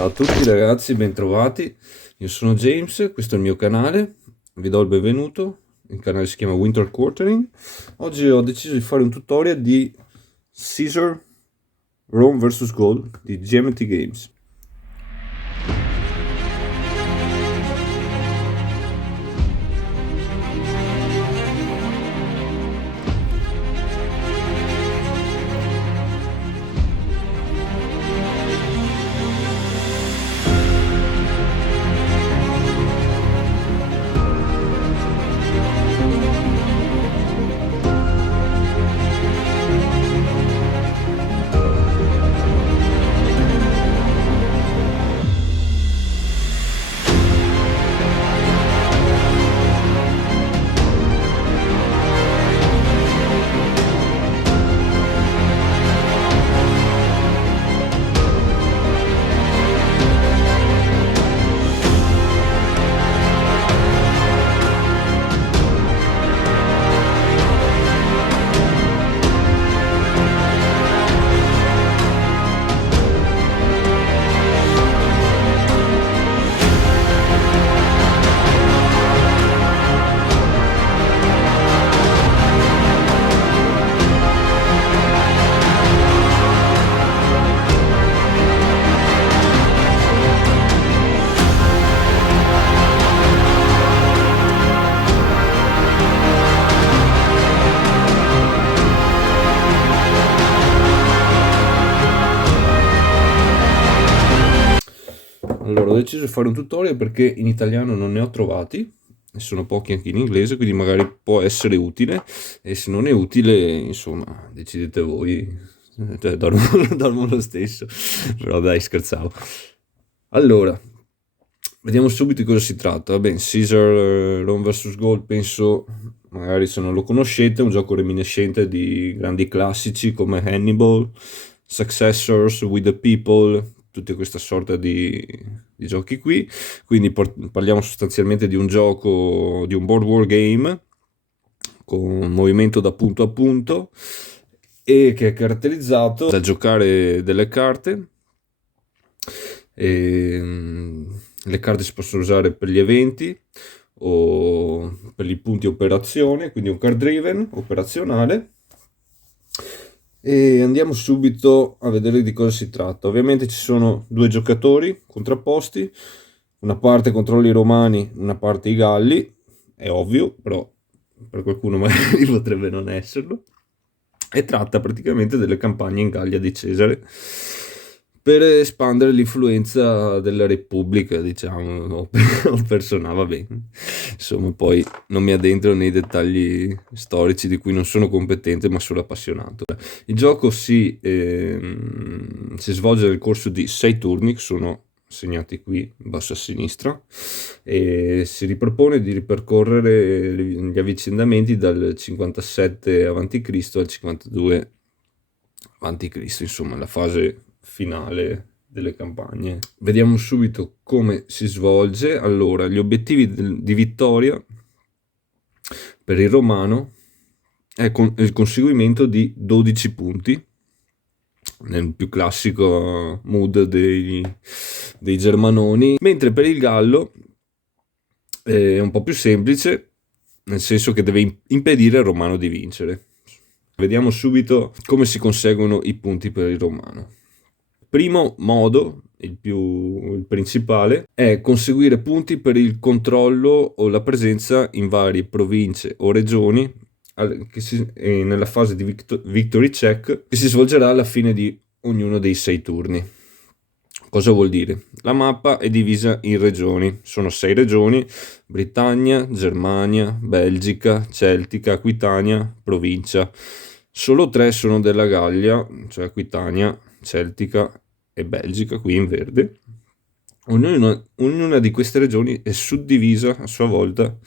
Ciao a tutti ragazzi, bentrovati. Io sono James, questo è il mio canale, vi do il benvenuto. Il canale si chiama Winter Quartering. Oggi ho deciso di fare un tutorial di Caesar Rome vs Gold di GMT Games. Allora, ho deciso di fare un tutorial perché in italiano non ne ho trovati, e sono pochi anche in inglese, quindi magari può essere utile, e se non è utile, insomma, decidete voi, cioè dormo lo stesso, però dai, scherzavo. Allora, vediamo subito di cosa si tratta. Vabbè, Caesar Rome vs Gold, penso, magari se non lo conoscete, è un gioco reminiscente di grandi classici come Hannibal, Successors, We the People, tutte questa sorta di giochi qui. Quindi parliamo sostanzialmente di un gioco, di un board war game con movimento da punto a punto e che è caratterizzato da giocare delle carte. Le carte si possono usare per gli eventi o per i punti operazione, quindi un card driven operazionale. E andiamo subito a vedere di cosa si tratta. Ovviamente ci sono due giocatori contrapposti, una parte controlla i romani, una parte i galli, è ovvio, però per qualcuno magari potrebbe non esserlo, e tratta praticamente delle campagne in Gallia di Cesare per espandere l'influenza della Repubblica, diciamo, o personale, va bene. Insomma, poi non mi addentro nei dettagli storici di cui non sono competente, ma sono appassionato. Il gioco si svolge nel corso di 6 turni, che sono segnati qui in basso a sinistra, e si ripropone di ripercorrere gli avvicendamenti dal 57 a.C. al 52 a.C., insomma la fase finale delle campagne. Vediamo subito come si svolge. Allora, gli obiettivi di vittoria per il romano è il conseguimento di 12 punti, nel più classico mood dei germanoni, mentre per il gallo è un po' più semplice, nel senso che deve impedire al romano di vincere. Vediamo subito come si conseguono i punti per il romano. Primo modo, il principale, è conseguire punti per il controllo o la presenza in varie province o regioni nella fase di victory check, che si svolgerà alla fine di ognuno dei 6 turni. Cosa vuol dire? La mappa è divisa in regioni, sono 6 regioni: Britannia, Germania, Belgica, Celtica, Aquitania, provincia. Solo 3 sono della Gallia, cioè Aquitania, Celtica e Belgica, qui in verde. Ognuna di queste regioni è suddivisa a sua volta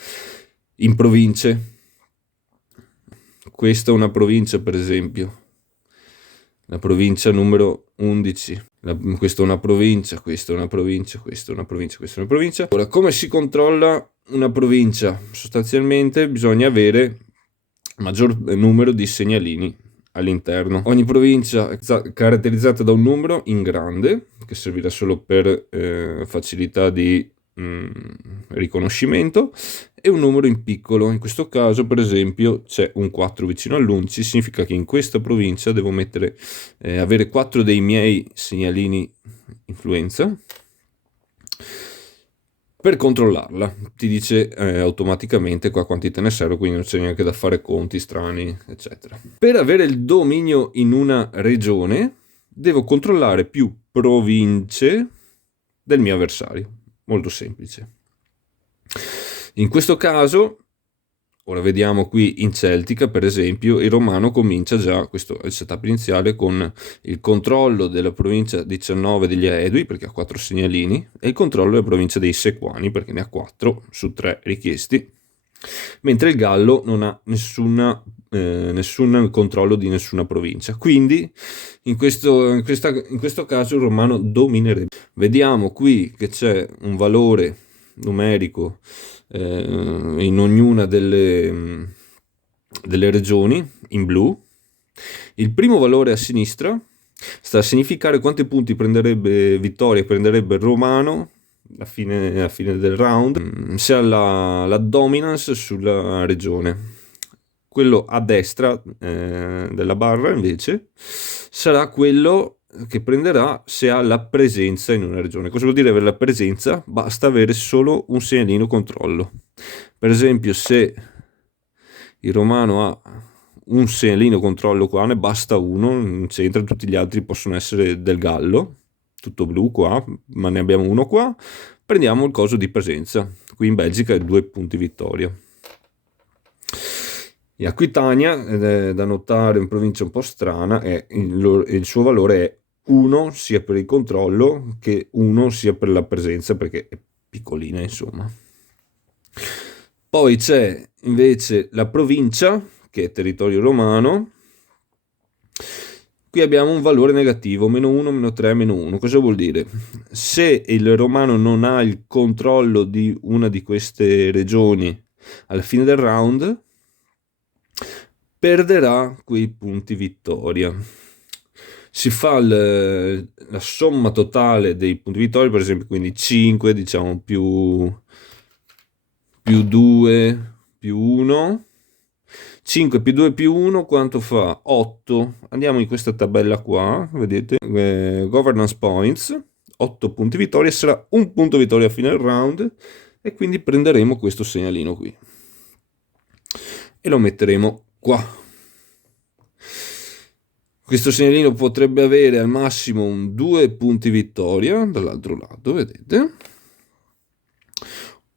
in province. Questa è una provincia, per esempio, la provincia numero 11. Questa è una provincia, questa è una provincia, questa è una provincia, questa è una provincia. Ora, come si controlla una provincia? Sostanzialmente bisogna avere maggior numero di segnalini all'interno. Ogni provincia è caratterizzata da un numero in grande, che servirà solo per facilità di riconoscimento, e un numero in piccolo. In questo caso, per esempio, c'è un 4 vicino all'11, significa che in questa provincia devo avere 4 dei miei segnalini influenza per controllarla. Ti dice automaticamente qua quanti te ne serve, quindi non c'è neanche da fare conti strani, eccetera. Per avere il dominio in una regione devo controllare più province del mio avversario. Molto semplice. In questo caso, ora vediamo qui in Celtica, per esempio, il romano comincia già, questo è il setup iniziale, con il controllo della provincia 19 degli Aedui, perché ha 4 segnalini, e il controllo della provincia dei Sequani, perché ne ha 4 su 3 richiesti, mentre il Gallo non ha nessun controllo di nessuna provincia. Quindi in questo caso il romano dominerebbe. Vediamo qui che c'è un valore numerico in ognuna delle regioni in blu. Il primo valore a sinistra sta a significare quanti punti prenderebbe il romano a fine del round se ha la dominance sulla regione. Quello a destra della barra invece sarà quello che prenderà se ha la presenza in una regione. Cosa vuol dire avere la presenza? Basta avere solo un segnalino controllo. Per esempio, se il romano ha un segnalino controllo qua, ne basta uno in centro, tutti gli altri possono essere del Gallo, tutto blu qua, ma ne abbiamo uno qua. Prendiamo il coso di presenza. Qui in Belgica è 2 punti vittoria. In Aquitania, è da notare, in provincia un po' strana, il suo valore è 1 sia per il controllo che 1 sia per la presenza, perché è piccolina, insomma. Poi c'è invece la provincia, che è territorio romano. Qui abbiamo un valore negativo, -1, -3, -1. Cosa vuol dire? Se il romano non ha il controllo di una di queste regioni alla fine del round, perderà quei punti vittoria. Si fa la somma totale dei punti vittoria, per esempio, quindi 5, diciamo, più 2 più 1. 5 più 2 più 1 quanto fa? 8. Andiamo in questa tabella qua, vedete, governance points, 8 punti vittoria, sarà un punto vittoria a fine del round, e quindi prenderemo questo segnalino qui e lo metteremo qua. Questo segnalino potrebbe avere al massimo 2 punti vittoria dall'altro lato, vedete?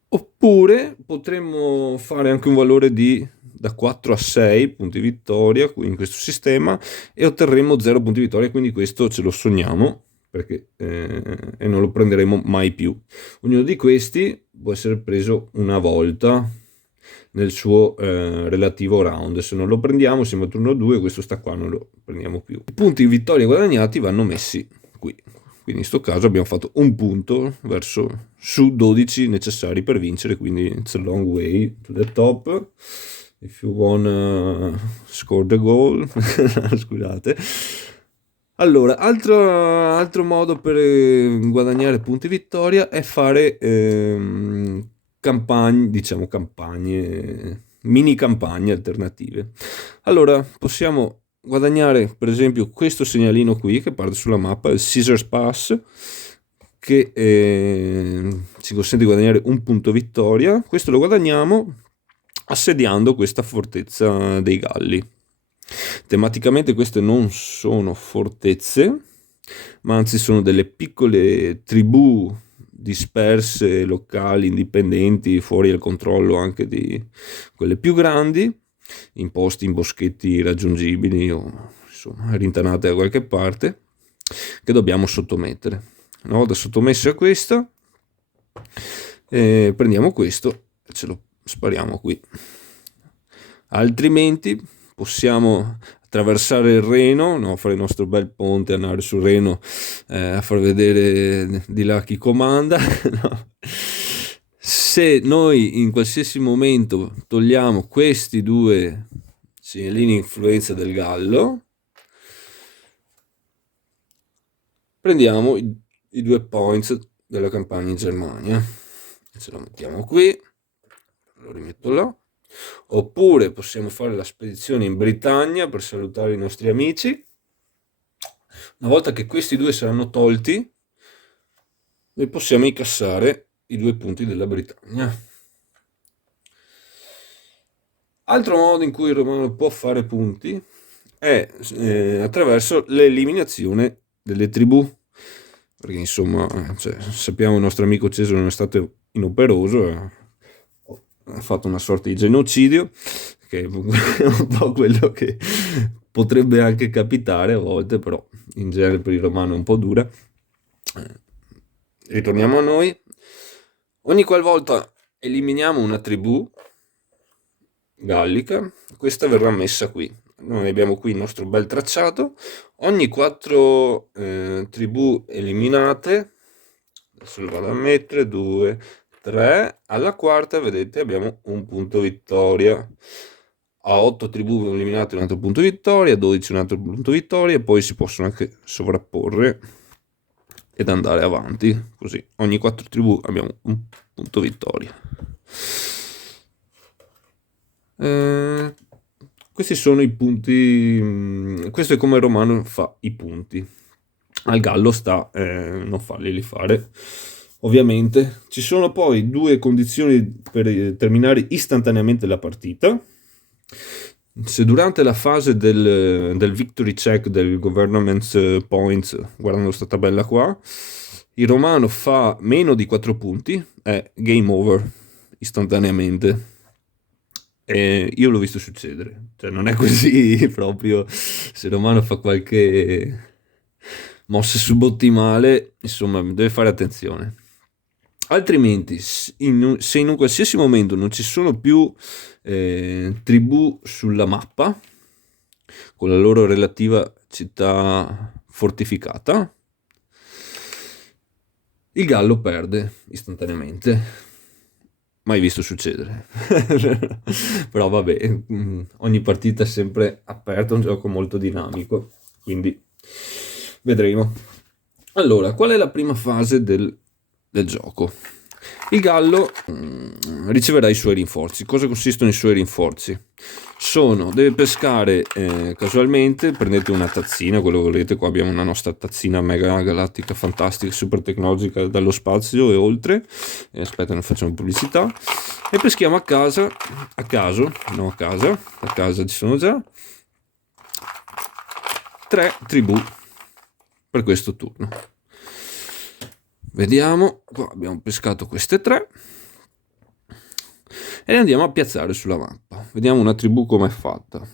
Oppure potremmo fare anche un valore da 4 a 6 punti vittoria in questo sistema e otterremo 0 punti vittoria, quindi questo ce lo sogniamo perché e non lo prenderemo mai più. Ognuno di questi può essere preso una volta nel suo relativo round. Se non lo prendiamo, siamo a turno 2, questo sta qua, non lo prendiamo più. I punti vittoria guadagnati vanno messi qui. Quindi in questo caso abbiamo fatto un punto su 12 necessari per vincere, quindi it's a long way to the top if you wanna score the goal. Scusate. Allora, altro modo per guadagnare punti vittoria è fare mini campagne alternative. Allora, possiamo guadagnare per esempio questo segnalino qui che parte sulla mappa, il Caesar's Pass, che ci consente di guadagnare un punto vittoria. Questo lo guadagniamo assediando questa fortezza dei Galli. Tematicamente queste non sono fortezze, ma anzi sono delle piccole tribù disperse, locali, indipendenti, fuori dal controllo anche di quelle più grandi, in posti, in boschetti raggiungibili o insomma rintanate da qualche parte, che dobbiamo sottomettere. Una volta sottomesse a questa, prendiamo questo e ce lo spariamo qui. Altrimenti possiamo attraversare il Reno, no? Fare il nostro bel ponte, andare sul Reno a far vedere di là chi comanda. No? Se noi in qualsiasi momento togliamo questi 2 segnalini influenza del Gallo, prendiamo i 2 points della campagna in Germania e ce lo mettiamo qui, lo rimetto là. Oppure possiamo fare la spedizione in Britannia per salutare i nostri amici. Una volta che questi due saranno tolti, noi possiamo incassare i 2 punti della Britannia. Altro modo in cui il romano può fare punti è attraverso l'eliminazione delle tribù, perché insomma sappiamo il nostro amico Cesare non è stato inoperoso, ha fatto una sorta di genocidio, che è un po' quello che potrebbe anche capitare a volte, però in genere per il romano è un po' dura. Ritorniamo a noi. Ogni qualvolta eliminiamo una tribù gallica, questa verrà messa qui. Noi abbiamo qui il nostro bel tracciato. Ogni 4 tribù eliminate, adesso lo vado a mettere, 2, 3, alla quarta vedete abbiamo un punto vittoria. A 8 tribù eliminate un altro punto vittoria, a 12 un altro punto vittoria, e poi si possono anche sovrapporre ed andare avanti, così ogni 4 tribù abbiamo un punto vittoria. Questi sono i punti, questo è come il romano fa i punti. Al gallo sta non farli fare, ovviamente. Ci sono poi 2 condizioni per terminare istantaneamente la partita. Se durante la fase del victory check del government points, guardando questa tabella qua, il romano fa meno di 4 punti, è game over istantaneamente. E io l'ho visto succedere, cioè non è così proprio. Se il romano fa qualche mossa subottimale, insomma deve fare attenzione. Altrimenti, se in un qualsiasi momento non ci sono più tribù sulla mappa con la loro relativa città fortificata, il gallo perde istantaneamente. Mai visto succedere. Però vabbè, ogni partita è sempre aperta, un gioco molto dinamico, quindi vedremo. Allora, qual è la prima fase del gioco? Il gallo riceverà i suoi rinforzi. Cosa consistono i suoi rinforzi? Deve pescare casualmente, prendete una tazzina, quello che volete, qua abbiamo una nostra tazzina mega galattica, fantastica, super tecnologica dallo spazio e oltre, aspetta, non facciamo pubblicità, e peschiamo a casa ci sono già 3 tribù per questo turno. Vediamo, qua abbiamo pescato queste 3 e le andiamo a piazzare sulla mappa. Vediamo una tribù come è fatta.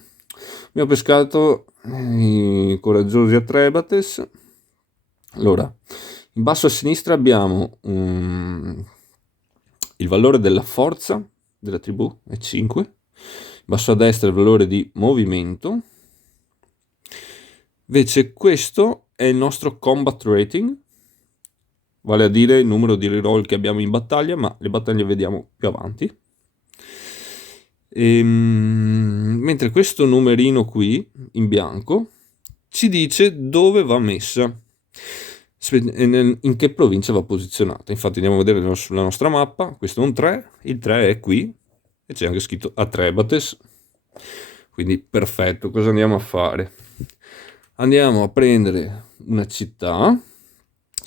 Abbiamo pescato i coraggiosi Atrebates. Allora, in basso a sinistra abbiamo il valore della forza della tribù, è 5. In basso a destra il valore di movimento. Invece questo è il nostro combat rating, vale a dire il numero di reroll che abbiamo in battaglia, ma le battaglie vediamo più avanti. Mentre questo numerino qui in bianco ci dice dove va messa, in che provincia va posizionata. Infatti andiamo a vedere sulla nostra mappa, questo è un 3, il 3 è qui e c'è anche scritto Atrebates, quindi perfetto. Cosa andiamo a fare? Andiamo a prendere una città.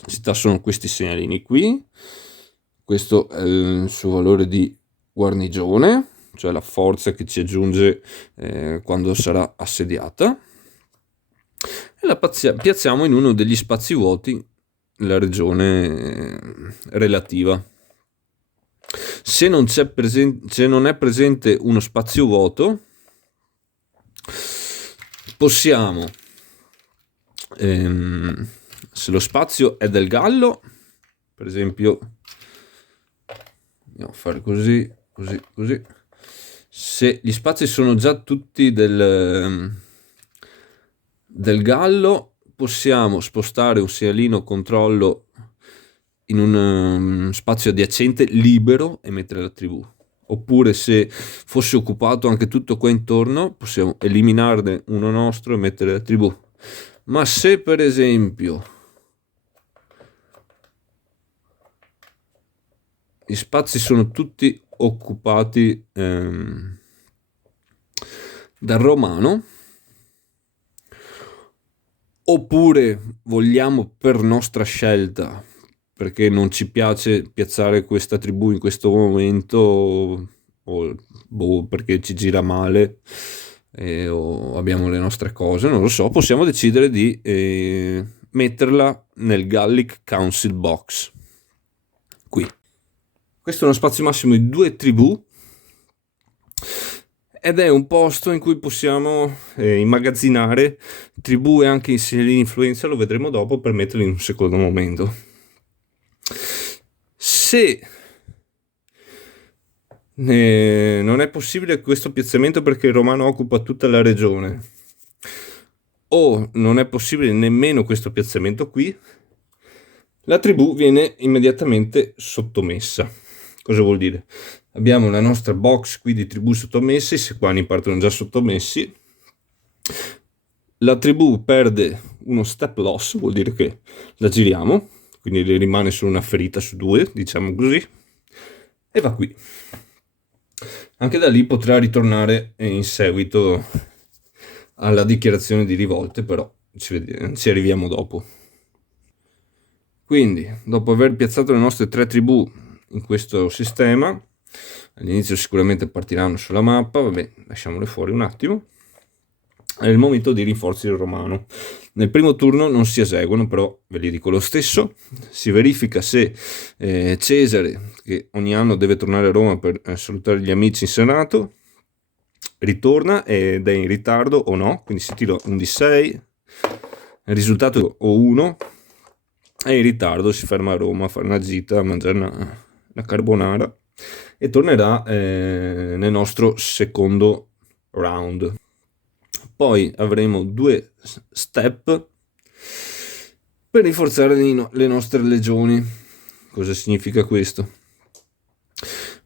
Città sono questi segnalini qui, questo è il suo valore di guarnigione, cioè la forza che ci aggiunge quando sarà assediata, e la piazziamo in uno degli spazi vuoti nella regione relativa. Se non è presente uno spazio vuoto, possiamo se lo spazio è del gallo, per esempio, andiamo a fare così. Se gli spazi sono già tutti del gallo, possiamo spostare un segnalino controllo in un spazio adiacente libero e mettere la tribù. Oppure se fosse occupato anche tutto qua intorno, possiamo eliminarne uno nostro e mettere la tribù. Ma se per esempio gli spazi sono tutti occupati dal romano, oppure vogliamo per nostra scelta, perché non ci piace piazzare questa tribù in questo momento, o perché ci gira male, o abbiamo le nostre cose, non lo so, possiamo decidere di metterla nel Gallic Council Box qui. Questo è uno spazio massimo di 2 tribù ed è un posto in cui possiamo immagazzinare tribù e anche inserire influenza, lo vedremo dopo, per metterlo in un secondo momento. Se non è possibile questo piazzamento perché il romano occupa tutta la regione, o non è possibile nemmeno questo piazzamento qui, la tribù viene immediatamente sottomessa. Cosa vuol dire? Abbiamo la nostra box qui di tribù sottomesse, i sequani partono già sottomessi. La tribù perde uno step loss, vuol dire che la giriamo, quindi le rimane solo una ferita su 2, diciamo così, e va qui. Anche da lì potrà ritornare in seguito alla dichiarazione di rivolte, però ci arriviamo dopo. Quindi, dopo aver piazzato le nostre 3 tribù in questo sistema, all'inizio sicuramente partiranno sulla mappa, vabbè, lasciamole fuori un attimo. È il momento di rinforzi del romano. Nel primo turno non si eseguono, però ve li dico lo stesso. Si verifica se Cesare, che ogni anno deve tornare a Roma per salutare gli amici in Senato, ritorna ed è in ritardo o no, quindi si tira un D6, il risultato o 1, è in ritardo, si ferma a Roma a fare una gita, a mangiare una carbonara e tornerà nel nostro secondo round. Poi avremo 2 step per rinforzare le nostre legioni. Cosa significa questo?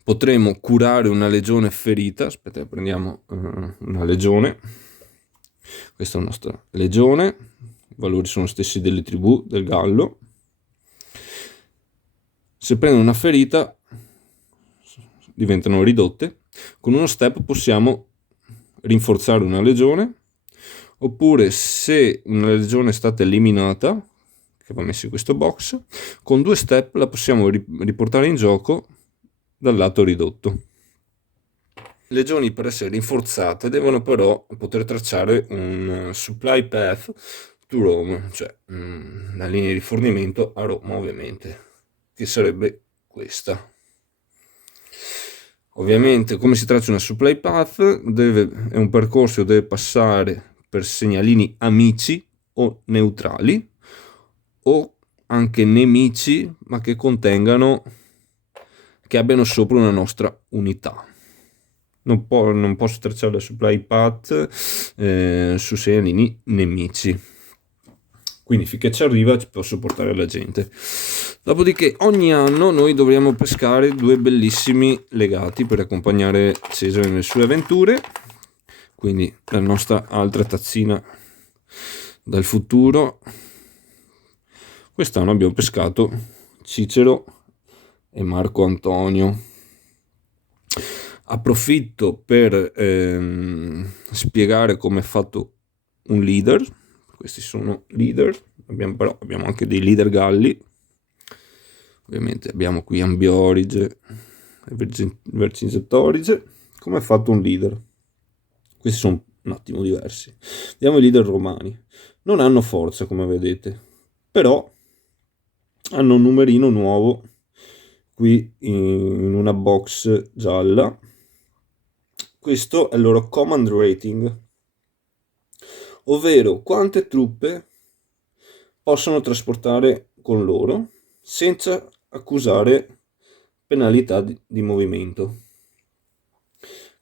Potremo curare una legione ferita. Aspetta, prendiamo una legione. Questa è la nostra legione. I valori sono stessi delle tribù del Gallo. Se prende una ferita diventano ridotte. Con uno step possiamo rinforzare una legione, oppure se una legione è stata eliminata, che va messa in questo box, con 2 step la possiamo riportare in gioco dal lato ridotto. Le legioni, per essere rinforzate, devono però poter tracciare un supply path to Rome, cioè la linea di rifornimento a Roma, ovviamente, che sarebbe questa. Ovviamente, come si traccia una supply path? È un percorso che deve passare per segnalini amici o neutrali, o anche nemici, ma che abbiano sopra una nostra unità. Non posso tracciare la supply path su segnalini nemici. Quindi finché ci arriva ci posso portare la gente. Dopodiché ogni anno noi dovremo pescare 2 bellissimi legati per accompagnare Cesare nelle sue avventure. Quindi la nostra altra tazzina dal futuro. Quest'anno abbiamo pescato Cicero e Marco Antonio. Approfitto per spiegare come è fatto un leader. Questi sono leader, abbiamo anche dei leader galli. Ovviamente abbiamo qui Ambiorige e Vercingetorige. Come è fatto un leader? Questi sono un attimo diversi. Vediamo i leader romani. Non hanno forza, come vedete, però hanno un numerino nuovo qui in una box gialla. Questo è il loro command rating, ovvero quante truppe possono trasportare con loro senza accusare penalità di movimento.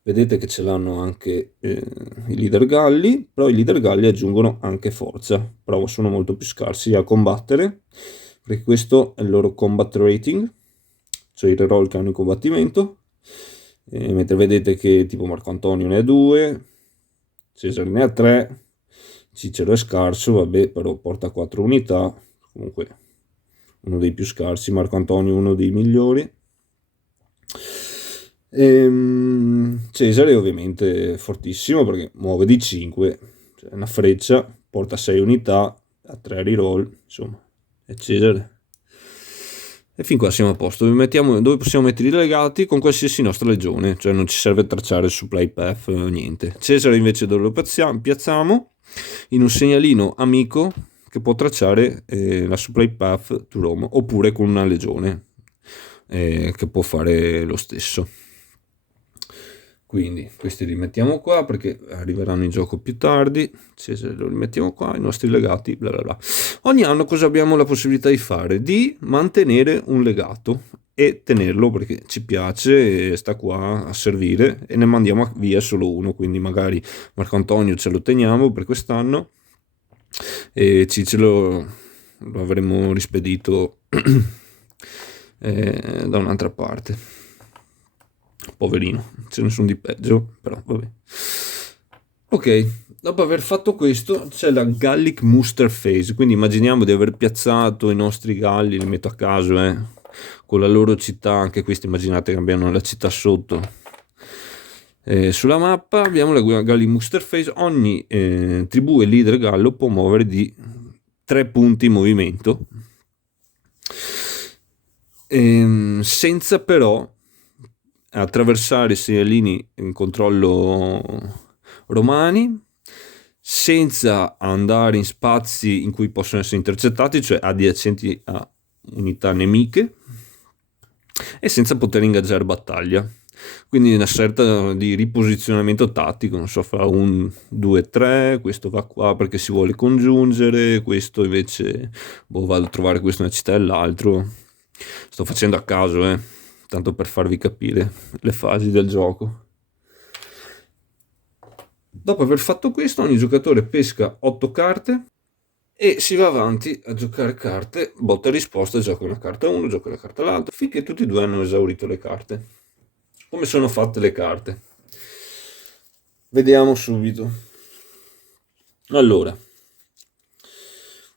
Vedete che ce l'hanno anche i leader galli, però i leader galli aggiungono anche forza, però sono molto più scarsi a combattere, perché questo è il loro combat rating, cioè il reroll che hanno in combattimento. Mentre vedete che tipo Marco Antonio ne ha 2, Cesare ne ha 3, Cicero è scarso, vabbè, però porta 4 unità, comunque uno dei più scarsi, Marco Antonio uno dei migliori. Cesare ovviamente fortissimo perché muove di 5, cioè una freccia, porta 6 unità, a 3 reroll, insomma, è Cesare. E fin qua siamo a posto. Dove possiamo mettere i legati? Con qualsiasi nostra legione, cioè non ci serve tracciare il supply path, niente. Cesare invece dove lo piazziamo? In un segnalino amico che può tracciare la supply path to Rome, oppure con una legione che può fare lo stesso. Quindi questi li mettiamo qua perché arriveranno in gioco più tardi. Cesare lo rimettiamo qua, i nostri legati, bla bla bla. Ogni anno cosa abbiamo la possibilità di fare? Di mantenere un legato e tenerlo perché ci piace, sta qua a servire, e ne mandiamo via solo uno, quindi magari Marco Antonio ce lo teniamo per quest'anno e Cicelo lo avremo rispedito da un'altra parte. Poverino, ce ne sono di peggio, però vabbè. Ok, dopo aver fatto questo c'è la Gallic Muster Phase, quindi immaginiamo di aver piazzato i nostri galli, li metto a caso, con la loro città, anche questi immaginate che abbiano la città sotto. Sulla mappa abbiamo la Gallic Muster Phase, ogni tribù e leader gallo può muovere di 3 punti in movimento, senza però attraversare i segnalini in controllo romani, senza andare in spazi in cui possono essere intercettati, cioè adiacenti a unità nemiche, e senza poter ingaggiare battaglia. Quindi una sorta di riposizionamento tattico, non so, fa un 2-3, questo va qua perché si vuole congiungere, questo invece vado a trovare questo nella città e l'altro. Sto facendo a caso, tanto per farvi capire le fasi del gioco. Dopo aver fatto questo, ogni giocatore pesca 8 carte e si va avanti a giocare carte, botta e risposta, gioca una carta uno, gioca la carta l'altra, finché tutti e due hanno esaurito le carte. Come sono fatte le carte? Vediamo subito. Allora,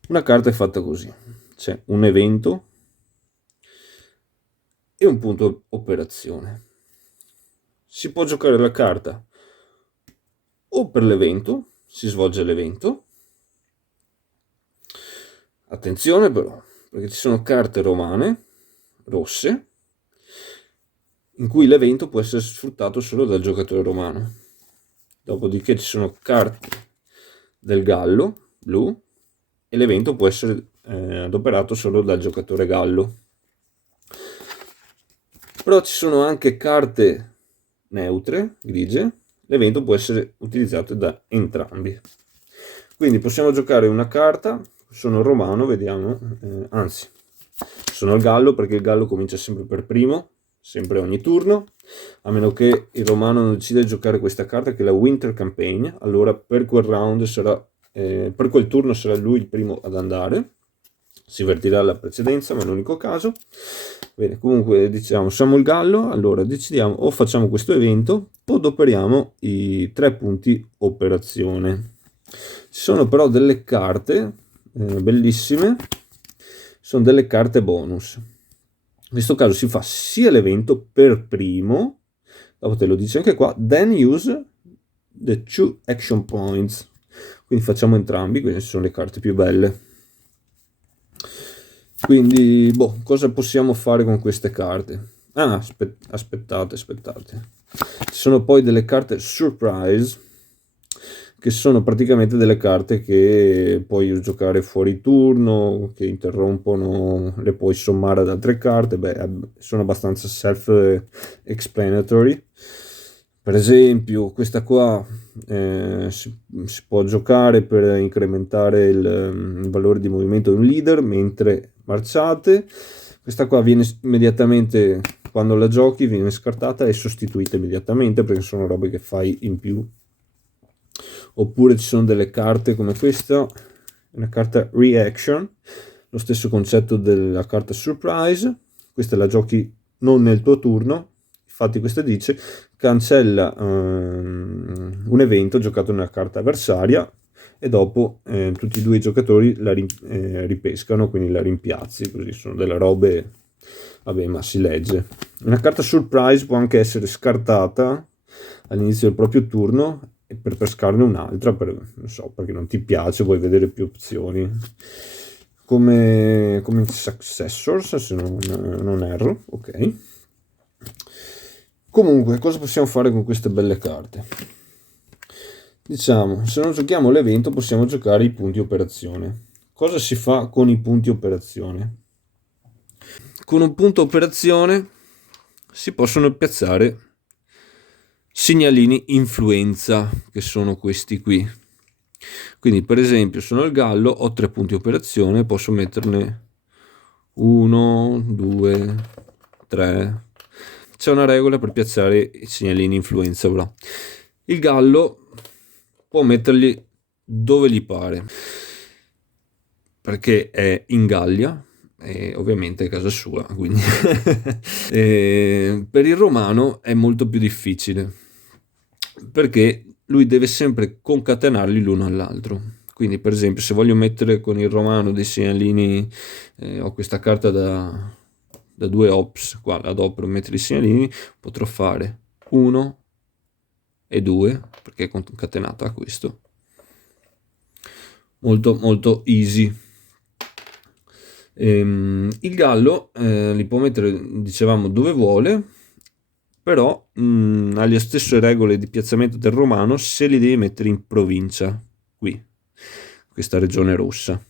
una carta è fatta così: c'è un evento e un punto operazione. Si può giocare la carta o per l'evento, si svolge l'evento. Attenzione però, perché ci sono carte romane, rosse, in cui l'evento può essere sfruttato solo dal giocatore romano. Dopodiché ci sono carte del gallo, blu, e l'evento può essere adoperato solo dal giocatore gallo. Però ci sono anche carte neutre, grigie, l'evento può essere utilizzato da entrambi. Quindi possiamo giocare una carta, sono romano, vediamo, anzi, sono il gallo perché il gallo comincia sempre per primo, sempre ogni turno, a meno che il romano non decida di giocare questa carta che è la Winter Campaign, allora per quel round sarà, per quel turno sarà lui il primo ad andare, si vertirà la precedenza, ma è l'unico caso. Bene, comunque diciamo siamo il gallo, allora decidiamo o facciamo questo evento o adoperiamo i 3 punti operazione. Ci sono però delle carte bellissime, sono delle carte bonus. In questo caso si fa sia l'evento per primo, dopo te lo dice anche qua, then use the 2 action points, quindi facciamo entrambi, queste sono le carte più belle. Quindi, cosa possiamo fare con queste carte? Aspettate. Ci sono poi delle carte surprise, che sono praticamente delle carte che puoi giocare fuori turno, che interrompono, le puoi sommare ad altre carte, sono abbastanza self-explanatory. Per esempio, questa qua si può giocare per incrementare il valore di movimento di un leader mentre marciate. Questa qua viene immediatamente, quando la giochi, viene scartata e sostituita immediatamente perché sono robe che fai in più. Oppure ci sono delle carte come questa, una carta reaction, lo stesso concetto della carta surprise. Questa la giochi non nel tuo turno, infatti questa dice cancella un evento giocato nella carta avversaria e dopo tutti e due i giocatori la ripescano, quindi la rimpiazzi, così sono delle robe Vabbè, ma si legge. Una carta surprise può anche essere scartata all'inizio del proprio turno e per pescarne un'altra, non so, perché non ti piace, vuoi vedere più opzioni. Come in Successors, se non erro, ok. Comunque, cosa possiamo fare con queste belle carte? Diciamo, se non giochiamo l'evento possiamo giocare i punti operazione. Cosa si fa con i punti operazione? Con un punto operazione si possono piazzare segnalini influenza, che sono questi qui. Quindi per esempio sono il gallo, ho 3 punti operazione, posso metterne 1, 2, 3. C'è una regola per piazzare i segnalini influenza. Bro. Il gallo può metterli dove gli pare, perché è in Gallia e ovviamente è casa sua, quindi per il romano è molto più difficile, perché lui deve sempre concatenarli l'uno all'altro. Quindi per esempio se voglio mettere con il romano dei segnalini, ho questa carta da 2 ops, qua la do per mettere i segnalini, potrò fare 1 e 2 perché è concatenata a questo. Molto molto easy. Il gallo li può mettere, dicevamo, dove vuole, però ha le stesse regole di piazzamento del romano se li devi mettere in provincia, qui, questa regione rossa.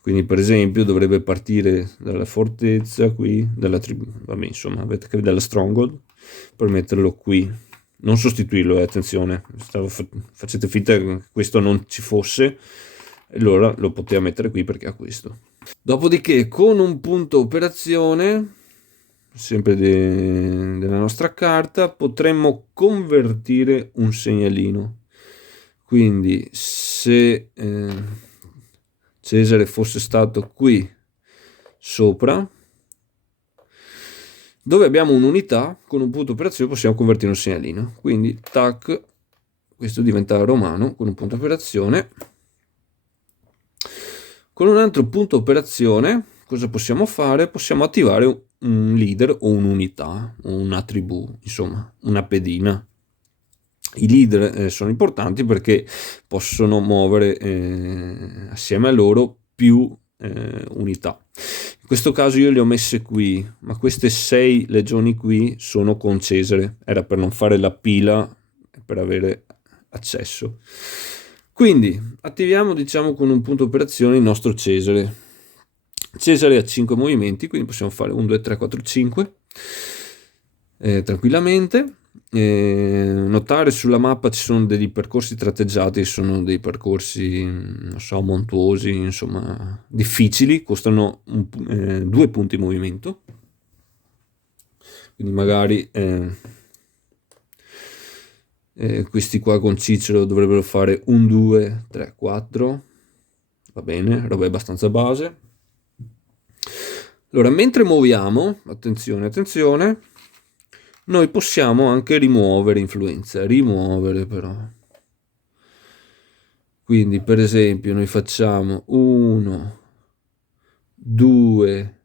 Quindi per esempio dovrebbe partire dalla fortezza qui, dalla tribù, vabbè, insomma, avete capito, dalla stronghold, per metterlo qui. Non sostituirlo, attenzione, facete finta che questo non ci fosse, e allora lo poteva mettere qui perché ha questo. Dopodiché con un punto operazione, sempre della nostra carta, potremmo convertire un segnalino. Quindi se Cesare fosse stato qui sopra, dove abbiamo un'unità, con un punto operazione possiamo convertire un segnalino. Quindi tac, questo diventa romano con un punto operazione. Con un altro punto operazione cosa possiamo fare? Possiamo attivare un leader o un'unità o una tribù, insomma una pedina. I leader sono importanti perché possono muovere assieme a loro più unità. In questo caso io le ho messe qui, ma queste 6 legioni qui sono con Cesare, era per non fare la pila, per avere accesso. Quindi attiviamo, diciamo, con un punto operazione il nostro Cesare. Cesare ha 5 movimenti, quindi possiamo fare 1, 2, 3, 4, 5 tranquillamente. Notare sulla mappa ci sono dei percorsi tratteggiati, sono dei percorsi, non so, montuosi, insomma, difficili, costano 2 punti movimento. Quindi magari questi qua con Cicero dovrebbero fare 1, 2, 3, 4, va bene, roba abbastanza base. Allora, mentre muoviamo, attenzione, noi possiamo anche rimuovere influenza, rimuovere però. Quindi per esempio noi facciamo 1, 2,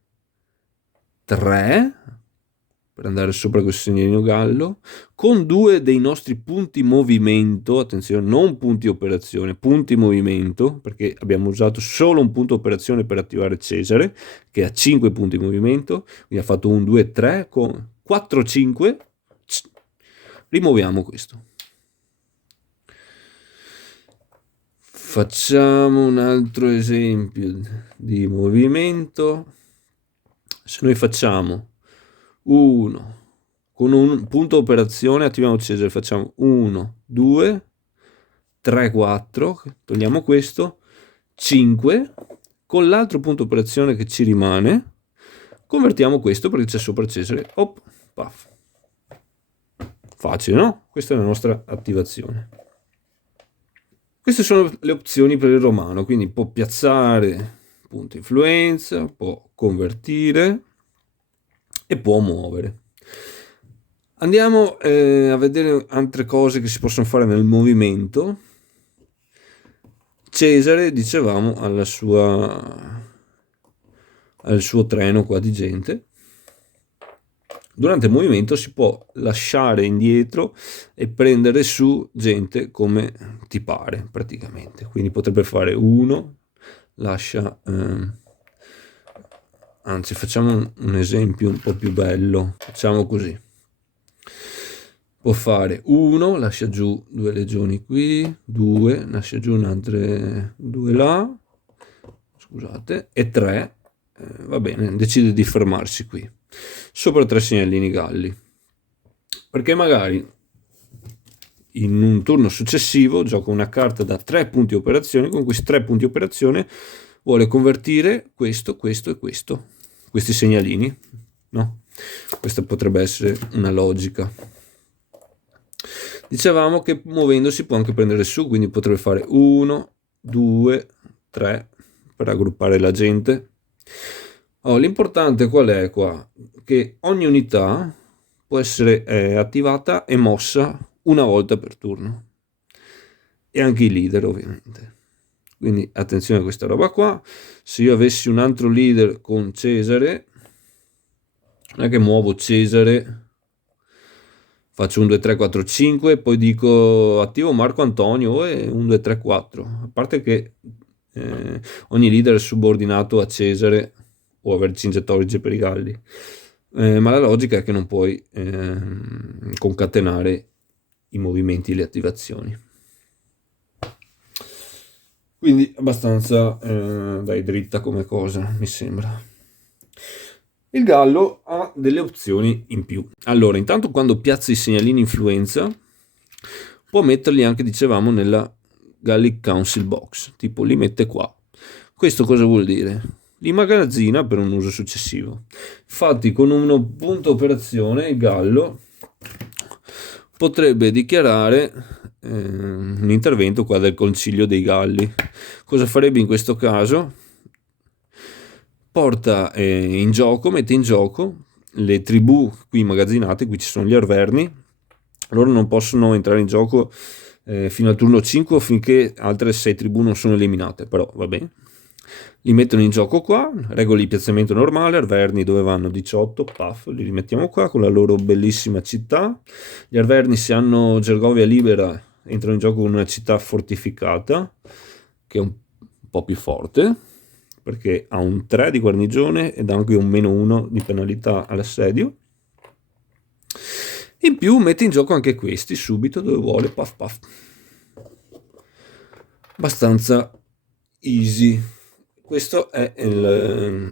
3 per andare sopra questo segnalino gallo, con 2 dei nostri punti movimento, attenzione, non punti operazione, punti movimento, perché abbiamo usato solo un punto operazione per attivare Cesare, che ha 5 punti movimento, quindi ha fatto 1, 2, 3, con 4, 5, rimuoviamo questo. Facciamo un altro esempio di movimento. Se noi facciamo 1 con un punto operazione, attiviamo Cesare, facciamo 1, 2, 3, 4, togliamo questo, 5, con l'altro punto operazione che ci rimane, convertiamo questo perché c'è sopra Cesare, hop, paf. Facile, no? Questa è la nostra attivazione. Queste sono le opzioni per il romano, quindi può piazzare punto influenza, può convertire e può muovere. Andiamo a vedere altre cose che si possono fare nel movimento. Cesare, dicevamo, al suo treno qua di gente, durante il movimento si può lasciare indietro e prendere su gente come ti pare praticamente. Quindi potrebbe fare 1, lascia, anzi facciamo un esempio un po' più bello, facciamo così. Può fare 1, lascia giù 2 legioni qui, 2, lascia giù un'altra 2 là, scusate, e 3, va bene, decide di fermarsi qui, sopra 3 segnalini galli, perché magari in un turno successivo gioca una carta da 3 punti operazione, con questi 3 punti operazione vuole convertire questo, questo e questo, questi segnalini, no? Questa potrebbe essere una logica. Dicevamo che muovendosi può anche prendere su, quindi potrebbe fare 1, 2, 3 per raggruppare la gente. L'importante qual è qua? Che ogni unità può essere attivata e mossa una volta per turno, e anche i leader ovviamente. Quindi attenzione a questa roba qua. Se io avessi un altro leader con Cesare, non è che muovo Cesare, faccio 1, 2, 3, 4, 5 e poi dico attivo Marco Antonio e 1, 2, 3, 4. A parte che ogni leader è subordinato a Cesare o a Vercingetorige per i Galli, ma la logica è che non puoi concatenare i movimenti e le attivazioni. Quindi abbastanza dai, dritta come cosa, mi sembra. Il Gallo ha delle opzioni in più. Allora, intanto quando piazza i segnalini influenza, può metterli anche, dicevamo, nella Gallic Council Box, tipo li mette qua. Questo cosa vuol dire? Li immagazzina per un uso successivo. Infatti con uno punto operazione il Gallo potrebbe dichiarare un intervento qua del Concilio dei Galli. Cosa farebbe in questo caso? Porta in gioco, mette in gioco le tribù qui immagazzinate, qui ci sono gli Arverni, loro non possono entrare in gioco fino al turno 5 finché altre 6 tribù non sono eliminate, però va bene. Li mettono in gioco qua, regole di piazzamento normale, Arverni dove vanno 18, paf, li rimettiamo qua con la loro bellissima città. Gli Arverni, se hanno Gergovia libera, entrano in gioco con una città fortificata, che è un po' più forte, perché ha un 3 di guarnigione ed anche un -1 di penalità all'assedio. In più mette in gioco anche questi subito dove vuole, paf paf. Abbastanza easy. Questo è un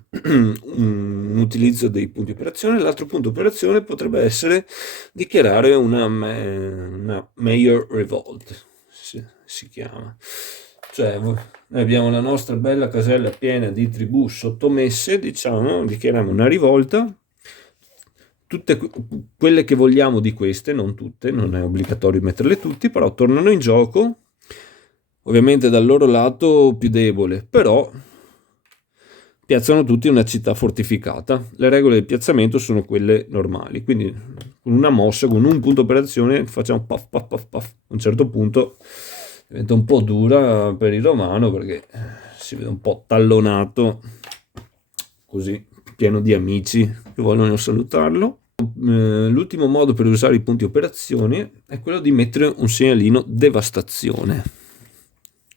utilizzo dei punti operazione. L'altro punto operazione potrebbe essere dichiarare una Mayor Revolt, si chiama. Cioè noi abbiamo la nostra bella casella piena di tribù sottomesse, diciamo, dichiariamo una rivolta, tutte quelle che vogliamo di queste, non tutte, non è obbligatorio metterle tutte, però tornano in gioco, ovviamente dal loro lato più debole, però piazzano tutti una città fortificata. Le regole del piazzamento sono quelle normali, quindi con una mossa, con un punto operazione facciamo paf paf paf paf. A un certo punto diventa un po' dura per il romano perché si vede un po' tallonato, così pieno di amici che vogliono salutarlo. L'ultimo modo per usare i punti operazione è quello di mettere un segnalino devastazione,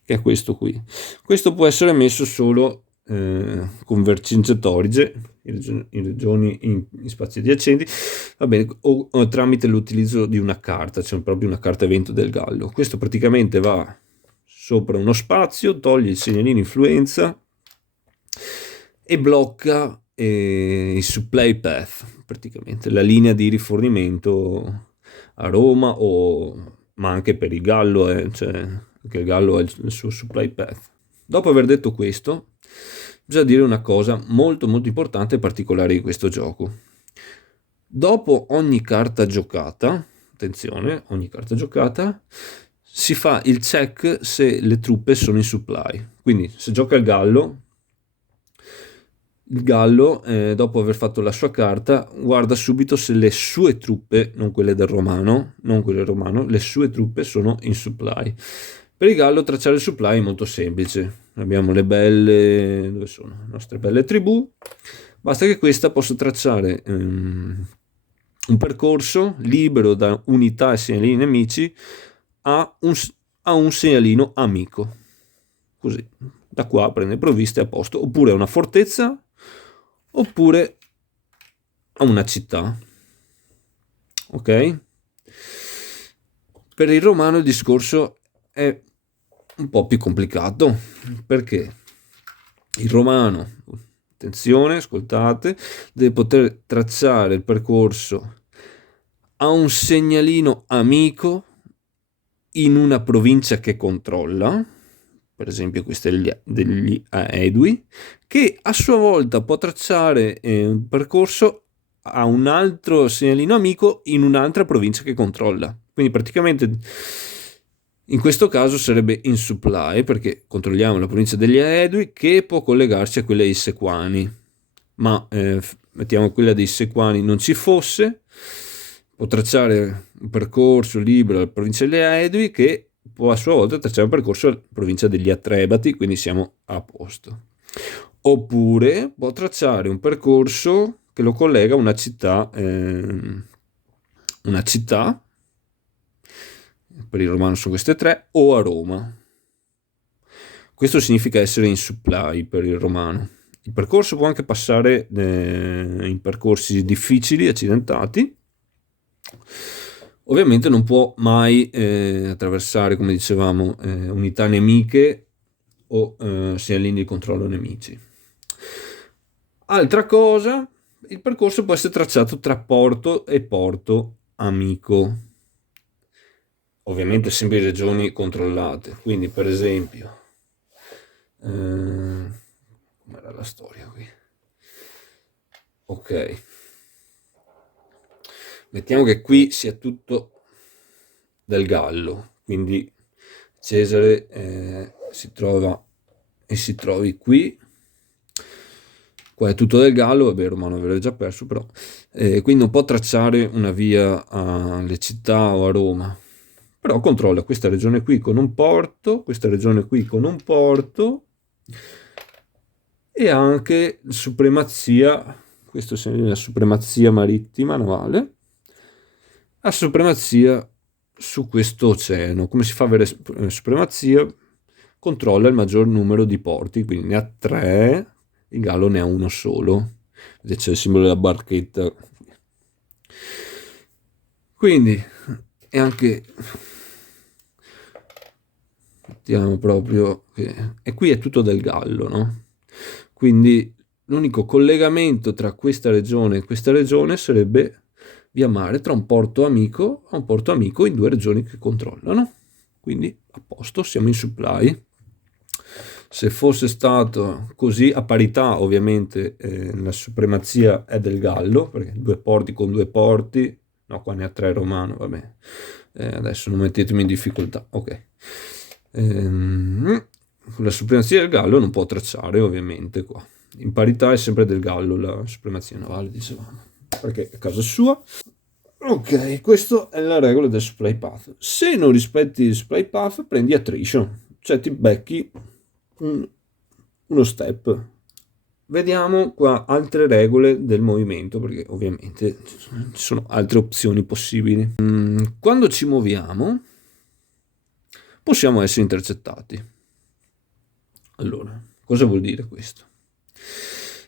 che è questo qui. Questo può essere messo solo con Vercingetorige in regioni in spazi adiacenti, va bene, o tramite l'utilizzo di una carta, cioè proprio una carta evento del Gallo. Questo praticamente va sopra uno spazio, toglie il segnalino influenza e blocca il supply path, praticamente la linea di rifornimento a Roma, ma anche per il Gallo, cioè anche il Gallo ha il suo supply path. Dopo aver detto questo, bisogna dire una cosa molto molto importante e particolare di questo gioco. Dopo ogni carta giocata, attenzione, ogni carta giocata, si fa il check se le truppe sono in supply. Quindi se gioca il Gallo, dopo aver fatto la sua carta, guarda subito se le sue truppe, non quelle del romano, le sue truppe sono in supply. Per il Gallo tracciare il supply è molto semplice. Abbiamo le belle, dove sono? Le nostre belle tribù. Basta che questa possa tracciare un percorso libero da unità e segnalini nemici a un segnalino amico. Così, da qua prende provviste a posto. Oppure a una fortezza, oppure a una città. Ok? Per il romano il discorso è un po' più complicato, perché il romano, attenzione, ascoltate, deve poter tracciare il percorso a un segnalino amico in una provincia che controlla, per esempio questa degli Aedui, che a sua volta può tracciare un percorso a un altro segnalino amico in un'altra provincia che controlla. Quindi praticamente in questo caso sarebbe in supply, perché controlliamo la provincia degli Aedui che può collegarsi a quella dei Sequani, ma mettiamo che quella dei Sequani non ci fosse, può tracciare un percorso libero alla provincia degli Aedui che può a sua volta tracciare un percorso alla provincia degli Atrebati, quindi siamo a posto. Oppure può tracciare un percorso che lo collega a una città, per il romano sono queste tre, o a Roma. Questo significa essere in supply per il romano. Il percorso può anche passare in percorsi difficili, accidentati. Ovviamente non può mai attraversare, come dicevamo, unità nemiche o segnalini di controllo nemici. Altra cosa, il percorso può essere tracciato tra porto e porto amico. Ovviamente sempre in regioni controllate. Quindi per esempio, com'era la storia qui? Ok. Mettiamo che qui sia tutto del Gallo, quindi Cesare si trovi qui. Qua è tutto del Gallo, vabbè, Romano aveva già perso, però quindi non può tracciare una via alle città o a Roma, però controlla questa regione qui con un porto, questa regione qui con un porto, e anche supremazia, questo è la supremazia marittima navale, la supremazia su questo oceano. Come si fa a avere supremazia? Controlla il maggior numero di porti, quindi ne ha 3, il Gallo ne ha uno solo, c'è il simbolo della barchetta. Quindi è anche, mettiamo proprio che, e qui è tutto del Gallo, no? Quindi l'unico collegamento tra questa regione e questa regione sarebbe via mare, tra un porto amico a un porto amico in 2 regioni che controllano. Quindi a posto, siamo in supply. Se fosse stato così, a parità ovviamente, la supremazia è del Gallo, perché 2 porti con 2 porti, no, qua ne ha 3 Romano, vabbè, adesso non mettetemi in difficoltà, ok. La supremazia del Gallo non può tracciare ovviamente qua, in parità è sempre del Gallo la supremazia navale, dicevamo, perché è casa sua. Ok, questa è la regola del supply path. Se non rispetti il supply path, prendi attrition, cioè ti becchi uno step. Vediamo qua altre regole del movimento, perché ovviamente ci sono altre opzioni possibili. Quando ci muoviamo possiamo essere intercettati. Allora, cosa vuol dire questo?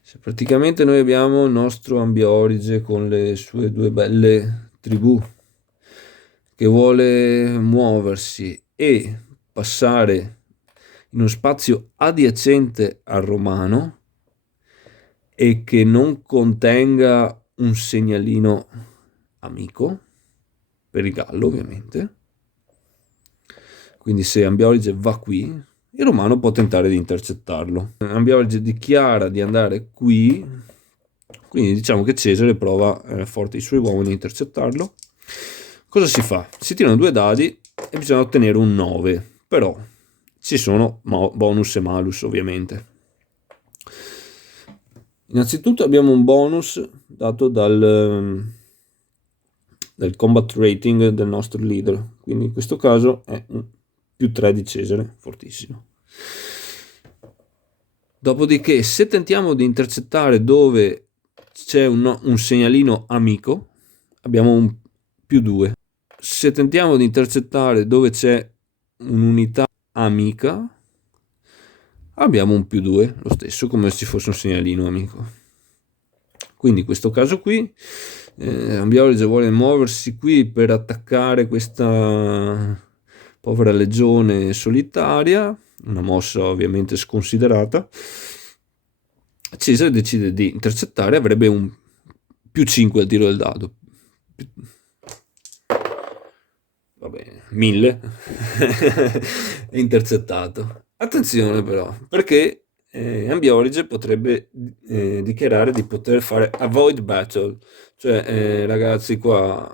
Se praticamente noi abbiamo il nostro Ambiorige con le sue 2 belle tribù che vuole muoversi e passare in uno spazio adiacente al romano e che non contenga un segnalino amico per il Gallo, ovviamente. Quindi se Ambiorige va qui, il romano può tentare di intercettarlo. Ambiorige dichiara di andare qui, quindi diciamo che Cesare prova forte i suoi uomini a intercettarlo. Cosa si fa? Si tirano 2 dadi e bisogna ottenere un 9, però ci sono bonus e malus ovviamente. Innanzitutto abbiamo un bonus dato dal combat rating del nostro leader, quindi in questo caso è un +3 di Cesare, fortissimo. Dopodiché, se tentiamo di intercettare dove c'è un segnalino amico, abbiamo un +2. Se tentiamo di intercettare dove c'è un'unità amica, abbiamo un +2, lo stesso, come se ci fosse un segnalino amico. Quindi in questo caso qui Ambiorige vuole muoversi qui per attaccare questa povera legione solitaria, una mossa ovviamente sconsiderata. Cesare decide di intercettare, avrebbe un +5 al tiro del dado. Va bene, 1000. È intercettato. Attenzione però, perché Ambiorige potrebbe dichiarare di poter fare avoid battle, cioè ragazzi qua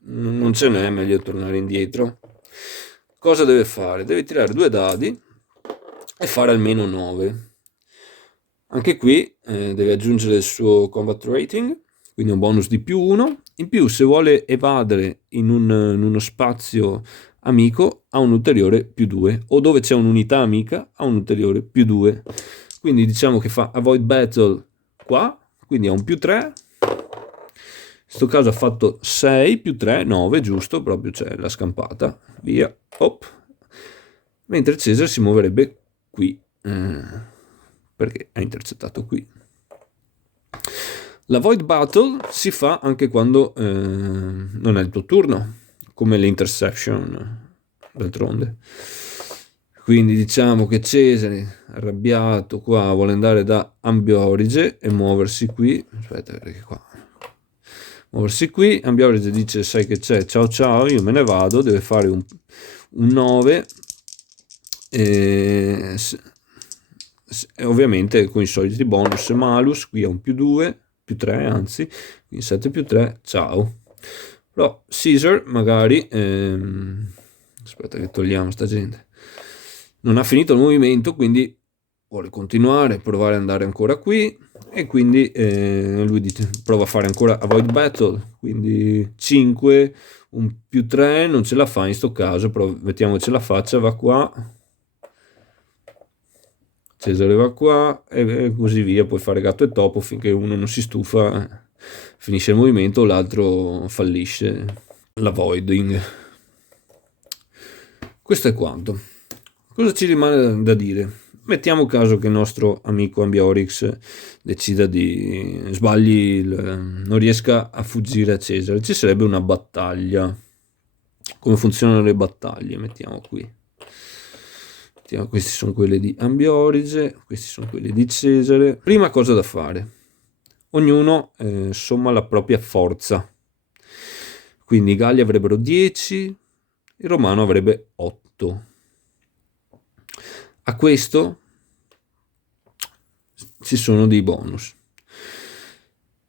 non ce n'è, meglio tornare indietro. Cosa deve fare? Deve tirare 2 dadi e fare almeno 9. Anche qui deve aggiungere il suo combat rating, quindi un bonus di +1. In più, se vuole evadere in uno spazio amico, ha un ulteriore +2, o dove c'è un'unità amica ha un ulteriore +2. Quindi diciamo che fa avoid battle qua, quindi ha un +3. In questo caso ha fatto 6 +3, 9, giusto, proprio c'è la scampata, via, hop. Mentre Cesare si muoverebbe qui, perché ha intercettato qui. La Void Battle si fa anche quando non è il tuo turno, come le interception, d'altronde. Quindi diciamo che Cesare, arrabbiato qua, vuole andare da Ambiorige e muoversi qui. Aspetta, perché qua. Muoversi qui, Ambiorige dice, sai che c'è, ciao ciao, io me ne vado, deve fare un 9. E ovviamente con i soliti bonus malus, qui ha un +2, +3 anzi, quindi 7 +3, ciao. Però Caesar magari aspetta che togliamo sta gente, non ha finito il movimento, quindi vuole continuare, provare ad andare ancora qui, e quindi lui dice, prova a fare ancora avoid battle, quindi 5, un +3, non ce la fa in sto caso, però mettiamo ce la faccia, va qua, Cesare va qua e così via, puoi fare gatto e topo finché uno non si stufa, finisce il movimento, l'altro fallisce la voiding. Questo è quanto. Cosa ci rimane da dire? Mettiamo caso che il nostro amico Ambiorix decida di non riesca a fuggire a Cesare, ci sarebbe una battaglia. Come funzionano le battaglie? Mettiamo qui. Questi sono quelli di Ambiorige, questi sono quelli di Cesare. Prima cosa da fare: ognuno somma la propria forza. Quindi i Galli avrebbero 10, il Romano avrebbe 8. A questo ci sono dei bonus.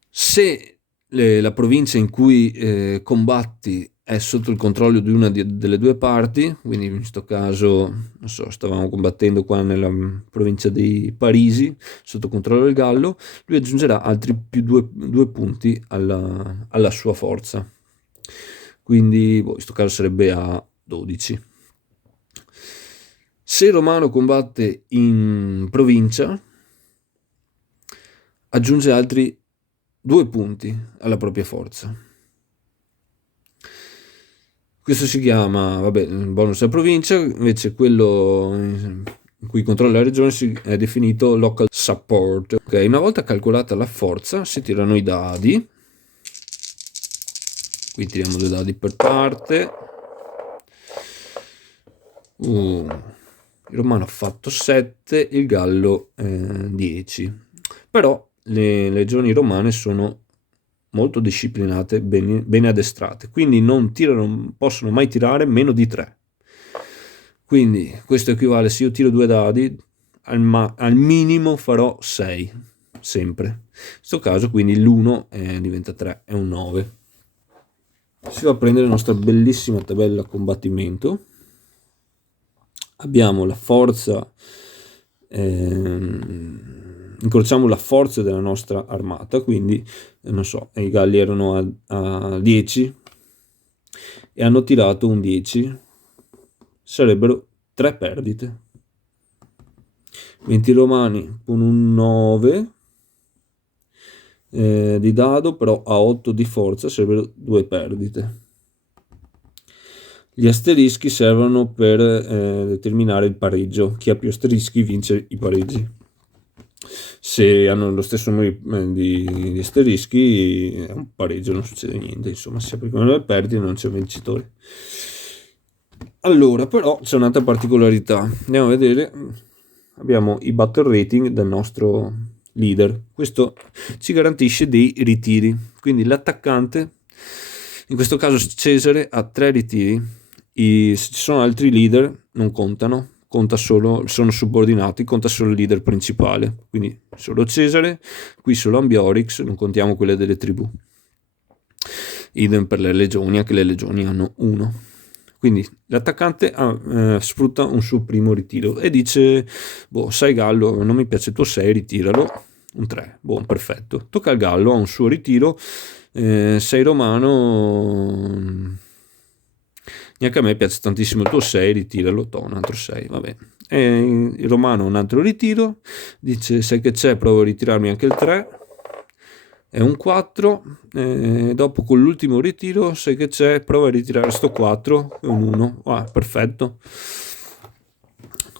Se la provincia in cui combatti è sotto il controllo di una delle due parti, quindi in questo caso, non so, stavamo combattendo qua nella provincia di Parisi, sotto controllo del Gallo, lui aggiungerà altri +2 punti alla sua forza. Quindi in questo caso sarebbe a 12. Se il Romano combatte in provincia, aggiunge altri 2 punti alla propria forza. Questo si chiama, bonus a provincia, invece quello in cui controlla la regione è definito local support. Ok, una volta calcolata la forza si tirano i dadi. Qui tiriamo 2 dadi per parte. Il Romano ha fatto 7, il Gallo 10. Però le legioni romane sono molto disciplinate, bene addestrate, quindi non possono mai tirare meno di 3. Quindi questo equivale, se io tiro 2 dadi, al minimo farò 6, sempre. In questo caso quindi l'1 diventa 3, è un 9. Si va a prendere la nostra bellissima tabella combattimento. Abbiamo la forza, incrociamo la forza della nostra armata, quindi non so, i Galli erano a 10 e hanno tirato un 10, sarebbero 3 perdite. Mentre i Romani con un 9 di dado, però a 8 di forza sarebbero 2 perdite. Gli asterischi servono per determinare il pareggio. Chi ha più asterischi vince i pareggi. Se hanno lo stesso numero di asterischi è un pareggio, non succede niente. Insomma, si applicano le perdite, non c'è vincitore. Allora, però c'è un'altra particolarità. Andiamo a vedere. Abbiamo i battle rating del nostro leader. Questo ci garantisce dei ritiri. Quindi l'attaccante, in questo caso Cesare, ha 3 ritiri. Se ci sono altri leader non contano, conta solo, sono subordinati, conta solo il leader principale. Quindi solo Cesare, qui solo Ambiorix, non contiamo quelle delle tribù. Idem per le legioni, anche le legioni hanno 1. Quindi l'attaccante sfrutta un suo primo ritiro e dice: boh, sai Gallo, non mi piace il tuo 6, ritiralo. Un 3, boh, perfetto. Tocca al Gallo, ha un suo ritiro. 6 Romano, neanche a me piace tantissimo il tuo 6, ritiralo. Un altro 6, vabbè. Il Romano un altro ritiro, dice: sai che c'è, provo a ritirarmi anche il 3. È un 4, dopo con l'ultimo ritiro, sai che c'è, prova a ritirare sto 4, è un 1, perfetto.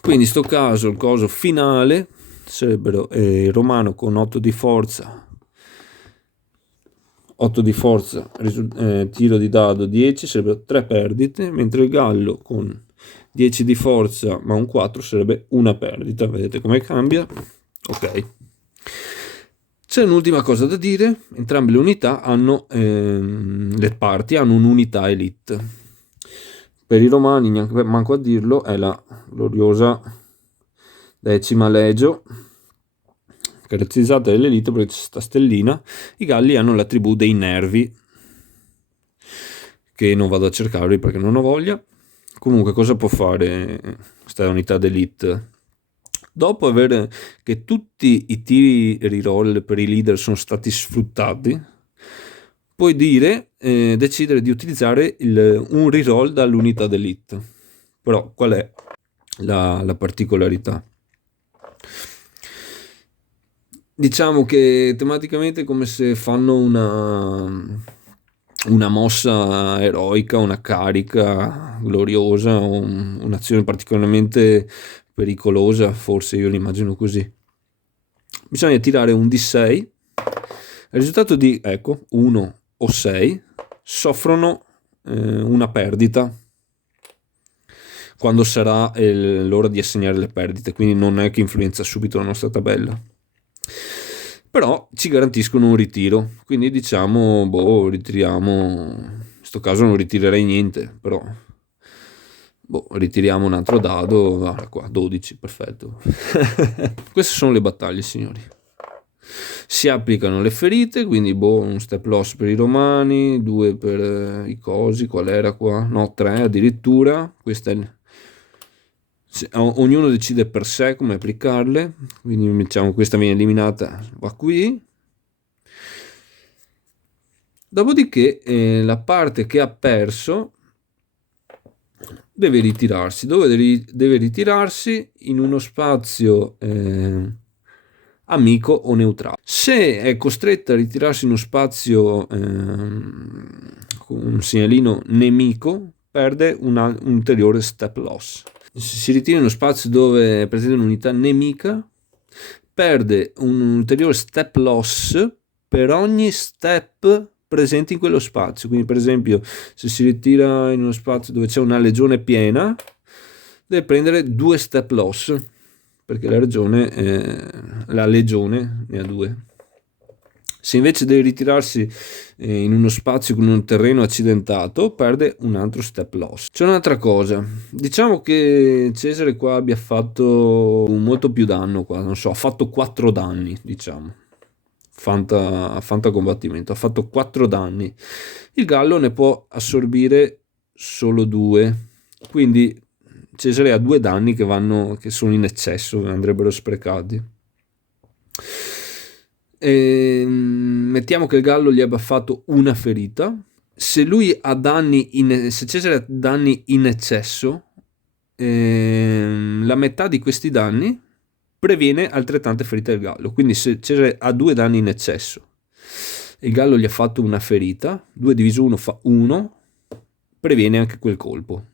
Quindi in sto caso il coso finale sarebbero il Romano con 8 di forza, tiro di dado 10, sarebbero 3 perdite, mentre il Gallo con 10 di forza ma un 4 sarebbe una perdita. Vedete come cambia? Ok. C'è un'ultima cosa da dire: entrambe le unità hanno, le parti hanno un'unità elite. Per i romani, neanche manco a dirlo, è la gloriosa 10ª legio, caratterizzata dall'elite perché c'è sta stellina. I Galli hanno la tribù dei nervi, che non vado a cercarvi perché non ho voglia. Comunque, cosa può fare questa unità d'elite? Dopo aver che tutti i tiri reroll per i leader sono stati sfruttati, puoi decidere di utilizzare un reroll dall'unità d'elite. Però qual è la particolarità? Diciamo che tematicamente è come se fanno una mossa eroica, una carica gloriosa, un'azione particolarmente pericolosa, forse io l'immagino così. Bisogna tirare un D6. Il risultato di 1 o 6 soffrono una perdita quando sarà l'ora di assegnare le perdite, quindi non è che influenza subito la nostra tabella, però ci garantiscono un ritiro. Quindi diciamo, ritiriamo, in questo caso non ritirerei niente, però ritiriamo un altro dado, guarda qua, 12, perfetto. Queste sono le battaglie, signori. Si applicano le ferite, quindi un step loss per i romani, 2 per i cosi, qual era qua? No, 3 addirittura. Questa è ognuno decide per sé come applicarle, quindi diciamo questa viene eliminata, va qui. Dopodiché la parte che ha perso deve ritirarsi. Dove deve ritirarsi? In uno spazio amico o neutrale. Se è costretta a ritirarsi in uno spazio con un segnalino nemico, perde un ulteriore step loss. Se si ritira in uno spazio dove è presente un'unità nemica, perde un ulteriore step loss per ogni step presente in quello spazio. Quindi per esempio se si ritira in uno spazio dove c'è una legione piena, deve prendere 2 step loss, perché la legione ne ha 2. Se invece deve ritirarsi in uno spazio con un terreno accidentato, perde un altro step loss. C'è un'altra cosa, diciamo che Cesare qua abbia fatto molto più danno qua, non so, ha fatto 4 danni, diciamo. Fanta combattimento, ha fatto 4 danni. Il Gallo ne può assorbire solo 2, quindi Cesare ha 2 danni che sono in eccesso, andrebbero sprecati. Mettiamo che il Gallo gli abbia fatto una ferita. Se lui ha se Cesare ha danni in eccesso, la metà di questi danni previene altrettante ferite del Gallo. Quindi se Cesare ha 2 danni in eccesso il gallo gli ha fatto una ferita, 2 diviso 1 fa 1, previene anche quel colpo.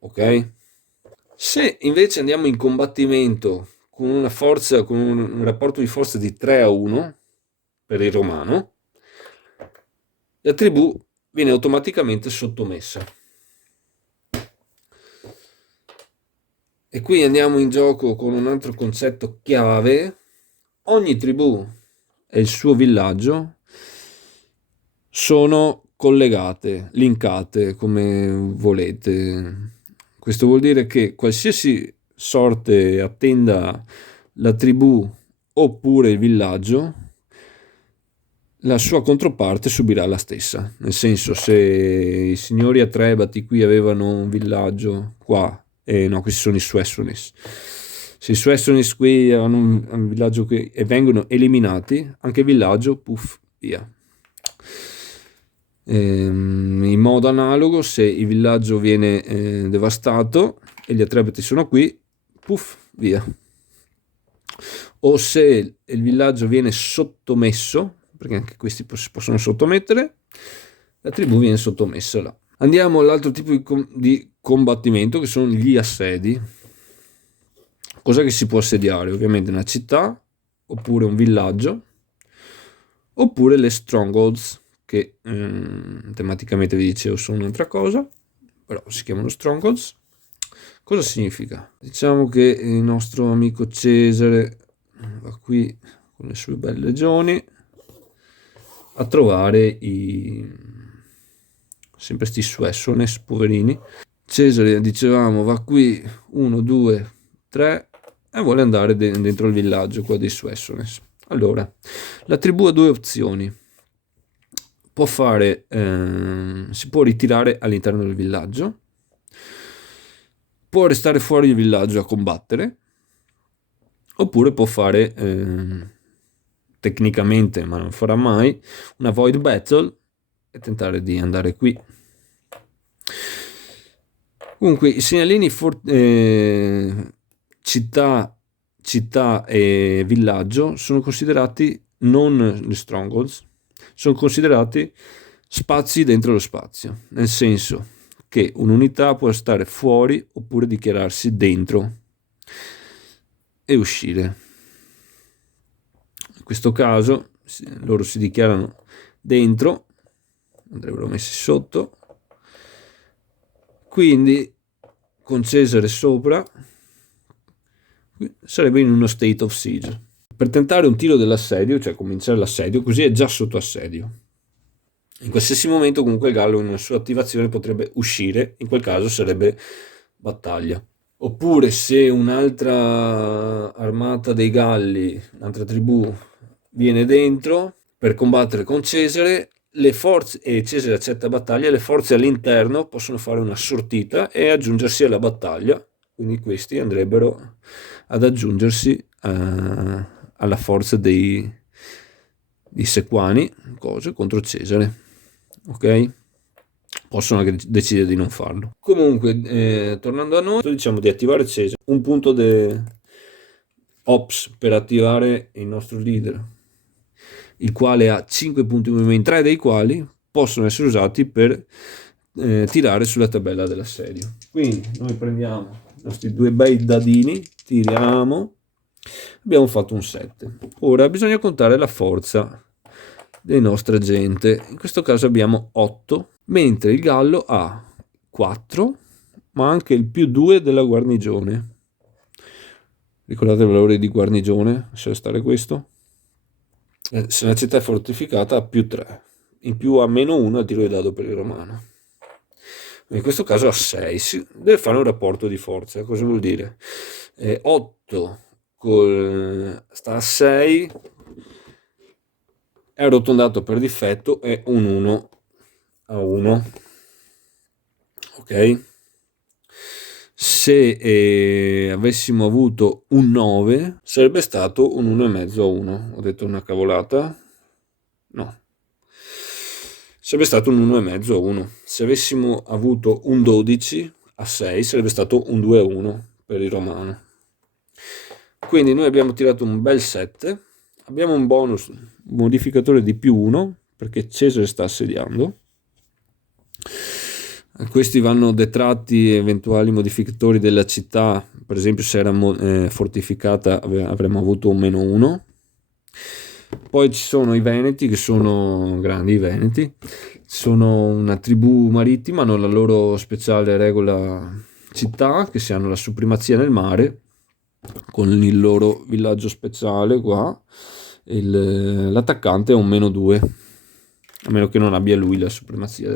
Ok? Se invece andiamo in combattimento con una forza, con un rapporto di forza di 3-1 per il romano, la tribù viene automaticamente sottomessa. E qui andiamo in gioco con un altro concetto chiave. Ogni tribù e il suo villaggio sono collegate, linkate, come volete. Questo vuol dire che qualsiasi sorte attenda la tribù oppure il villaggio, la sua controparte subirà la stessa. Nel senso, se i signori Atrebati qui avevano un villaggio qua, no, questi sono i Suessonis. Se i Suessonis qui hanno un villaggio qui e vengono eliminati, anche il villaggio, puff, via. In modo analogo, se il villaggio viene devastato e gli Atrebati sono qui, puff, via. O se il villaggio viene sottomesso, perché anche questi si possono sottomettere, la tribù viene sottomessa là. Andiamo all'altro tipo di combattimento, che sono gli assedi. Cos'è che si può assediare? Ovviamente una città, oppure un villaggio, oppure le strongholds, che tematicamente vi dicevo sono un'altra cosa, però si chiamano strongholds. Cosa significa? Diciamo che il nostro amico Cesare va qui con le sue belle legioni a trovare sempre sti Suessones, poverini. Cesare, dicevamo, va qui 1, 2, 3 e vuole andare dentro il villaggio qua dei Suessones. Allora, la tribù ha 2 opzioni. Può fare, si può ritirare all'interno del villaggio, può restare fuori il villaggio a combattere, oppure può fare tecnicamente, ma non farà mai, una void battle e tentare di andare qui. Comunque i segnalini città e villaggio sono considerati non le strongholds, sono considerati spazi dentro lo spazio, nel senso che un'unità può stare fuori oppure dichiararsi dentro e uscire. In questo caso loro si dichiarano dentro, andrebbero messi sotto, quindi con Cesare sopra sarebbe in uno state of siege per tentare un tiro dell'assedio, cioè cominciare l'assedio, così è già sotto assedio. In qualsiasi momento comunque il gallo in una sua attivazione potrebbe uscire, in quel caso sarebbe battaglia. Oppure se un'altra armata dei Galli, un'altra tribù viene dentro per combattere con Cesare, le forze, e Cesare accetta battaglia, le forze all'interno possono fare una sortita e aggiungersi alla battaglia, quindi questi andrebbero ad aggiungersi alla forza dei Sequani contro Cesare, ok? Possono anche decidere di non farlo. Comunque, tornando a noi, diciamo di attivare Cesare, un punto ops per attivare il nostro leader, il quale ha 5 punti di movimento, 3 dei quali possono essere usati per tirare sulla tabella dell'assedio. Quindi noi prendiamo i nostri 2 bei dadini, tiriamo, abbiamo fatto un 7. Ora bisogna contare la forza della nostra gente, in questo caso abbiamo 8, mentre il gallo ha 4, ma anche il più 2 della guarnigione. Ricordate il valore di guarnigione? Lasciate stare questo. Se una città è fortificata ha più 3, in più ha meno 1 al tiro di dado per il romano. In questo caso ha 6, deve fare un rapporto di forza. Cosa vuol dire? 8 sta a 6, è arrotondato per difetto, è un 1 a 1. Ok? Se avessimo avuto un 9 sarebbe stato un 1,5 a 1. Ho detto una cavolata? No. Sarebbe stato un 1,5 a 1. Se avessimo avuto un 12 a 6 sarebbe stato un 2 a 1 per il romano. Quindi noi abbiamo tirato un bel 7, abbiamo un bonus, un modificatore di +1 perché Cesare sta assediando. A questi vanno detratti eventuali modificatori della città, per esempio se era fortificata avremmo avuto un -1. Poi ci sono i Veneti, che sono grandi, i Veneti sono una tribù marittima, hanno la loro speciale regola città, che si hanno la supremazia nel mare con il loro villaggio speciale qua. L'attaccante è un -2, a meno che non abbia lui la supremazia,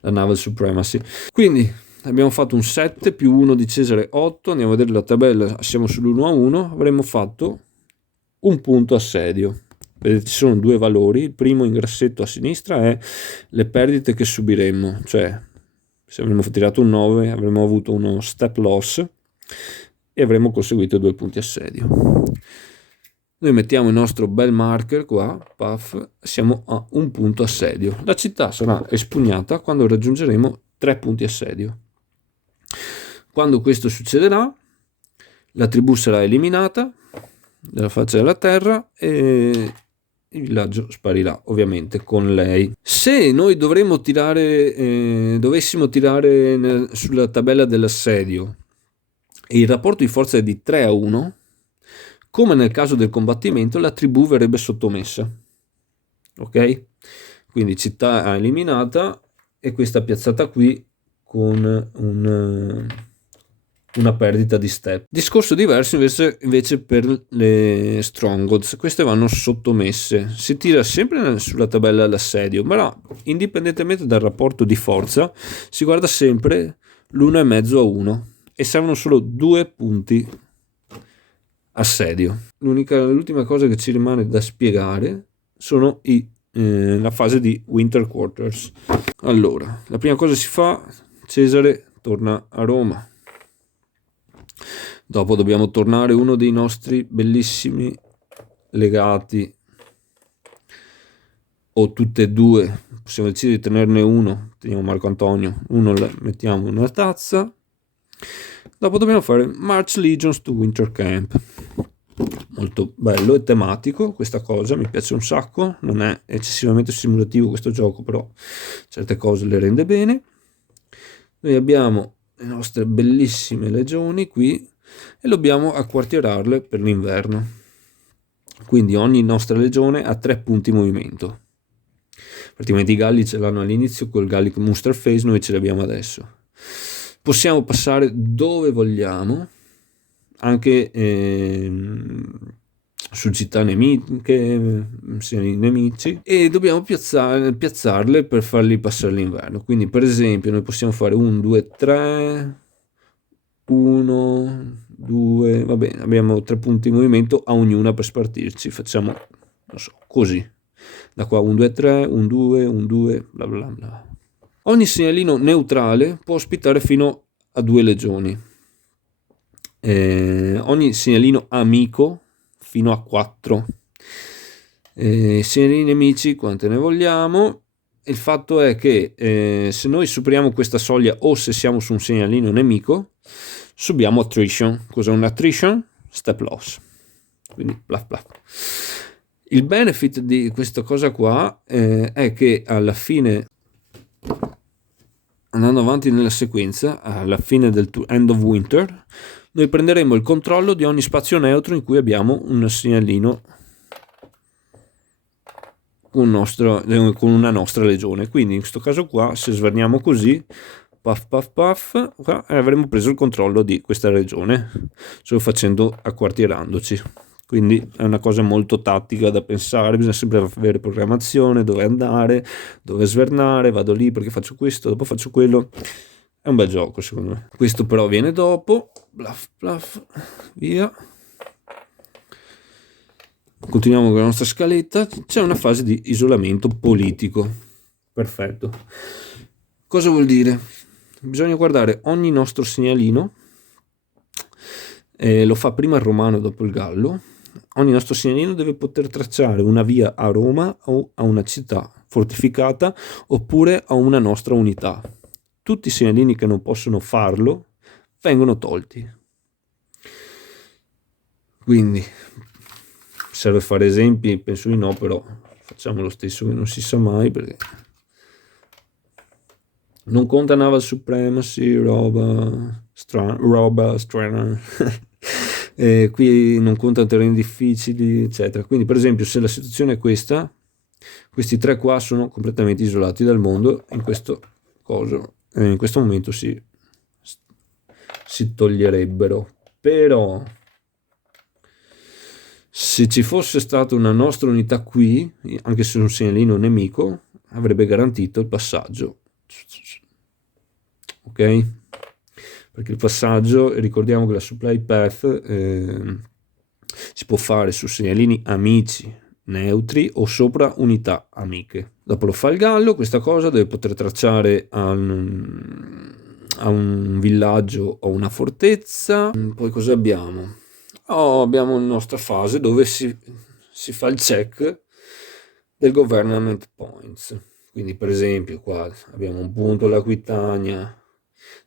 la naval supremacy. Quindi abbiamo fatto un 7 +1 di Cesare 8. Andiamo a vedere la tabella, siamo sull'1-1, avremmo fatto un punto assedio. Vedete, ci sono due valori. Il primo in grassetto a sinistra è le perdite che subiremmo, cioè se avremmo tirato un 9 avremmo avuto uno step loss e avremmo conseguito 2 punti assedio. Noi mettiamo il nostro bel marker qua, puff, siamo a un punto assedio. La città sarà espugnata quando raggiungeremo 3 punti assedio. Quando questo succederà, la tribù sarà eliminata dalla faccia della terra e il villaggio sparirà ovviamente con lei. Se noi dovessimo tirare sulla tabella dell'assedio e il rapporto di forza è di 3-1, come nel caso del combattimento, la tribù verrebbe sottomessa. Ok? Quindi città eliminata e questa piazzata qui con una perdita di step. Discorso diverso invece per le strongholds. Queste vanno sottomesse. Si tira sempre sulla tabella l'assedio, ma indipendentemente dal rapporto di forza si guarda sempre l'1,5 a 1 e servono solo 2 punti assedio. L'ultima cosa che ci rimane da spiegare sono la fase di Winter Quarters. Allora, la prima cosa si fa, Cesare torna a Roma. Dopo dobbiamo tornare uno dei nostri bellissimi legati, o tutte e due, possiamo decidere di tenerne uno, teniamo Marco Antonio, uno mettiamo in una tazza. Dopo dobbiamo fare March Legions to Winter Camp. Molto bello e tematico questa cosa, mi piace un sacco, non è eccessivamente simulativo questo gioco, però certe cose le rende bene. Noi abbiamo le nostre bellissime legioni qui e dobbiamo acquartierarle per l'inverno, quindi ogni nostra legione ha 3 punti movimento. Praticamente i Galli ce l'hanno all'inizio col Gallic Monster Phase, noi ce l'abbiamo adesso. Possiamo passare dove vogliamo, anche su città nemiche, i nemici, e dobbiamo piazzarle per farli passare l'inverno. Quindi per esempio noi possiamo fare 1, 2, 3, 1, 2, va bene, abbiamo 3 punti di movimento a ognuna per spartirci, facciamo, non so, così, da qua 1, 2, 3, 1, 2, 1, 2, bla bla bla. Ogni segnalino neutrale può ospitare fino a 2 legioni. Ogni segnalino amico fino a 4. Segnalini nemici quante ne vogliamo. Il fatto è che se noi superiamo questa soglia o se siamo su un segnalino nemico subiamo attrition. Cos'è un attrition? Step loss. Quindi plaf plaf. Il benefit di questa cosa qua è che alla fine, andando avanti nella sequenza, alla fine del End of Winter, noi prenderemo il controllo di ogni spazio neutro in cui abbiamo un segnalino con una nostra legione. Quindi in questo caso qua, se sverniamo così, puff puff puff, avremo preso il controllo di questa regione solo facendo acquartierandoci. Quindi è una cosa molto tattica da pensare, bisogna sempre avere programmazione, dove andare, dove svernare, vado lì perché faccio questo, dopo faccio quello. È un bel gioco secondo me. Questo però viene dopo, bluff bluff, via. Continuiamo con la nostra scaletta. C'è una fase di isolamento politico. Perfetto. Cosa vuol dire? Bisogna guardare ogni nostro segnalino, lo fa prima il romano, dopo il gallo. Ogni nostro segnalino deve poter tracciare una via a Roma o a una città fortificata oppure a una nostra unità. Tutti i segnalini che non possono farlo vengono tolti. Quindi serve fare esempi? Penso di no, però facciamo lo stesso che non si sa mai, perché non conta naval supremacy, roba strana. Qui non conta terreni difficili, eccetera. Quindi per esempio, se la situazione è questa, questi tre qua sono completamente isolati dal mondo, in questo momento si toglierebbero. Però se ci fosse stata una nostra unità qui, anche se un segnalino nemico, avrebbe garantito il passaggio. Ok? Perché il passaggio, ricordiamo che la supply path si può fare su segnalini amici neutri o sopra unità amiche. Dopo lo fa il gallo, questa cosa deve poter tracciare a un villaggio o una fortezza. Poi cosa abbiamo? Abbiamo la nostra fase dove si fa il check del government points. Quindi per esempio qua abbiamo un punto all'Aquitania,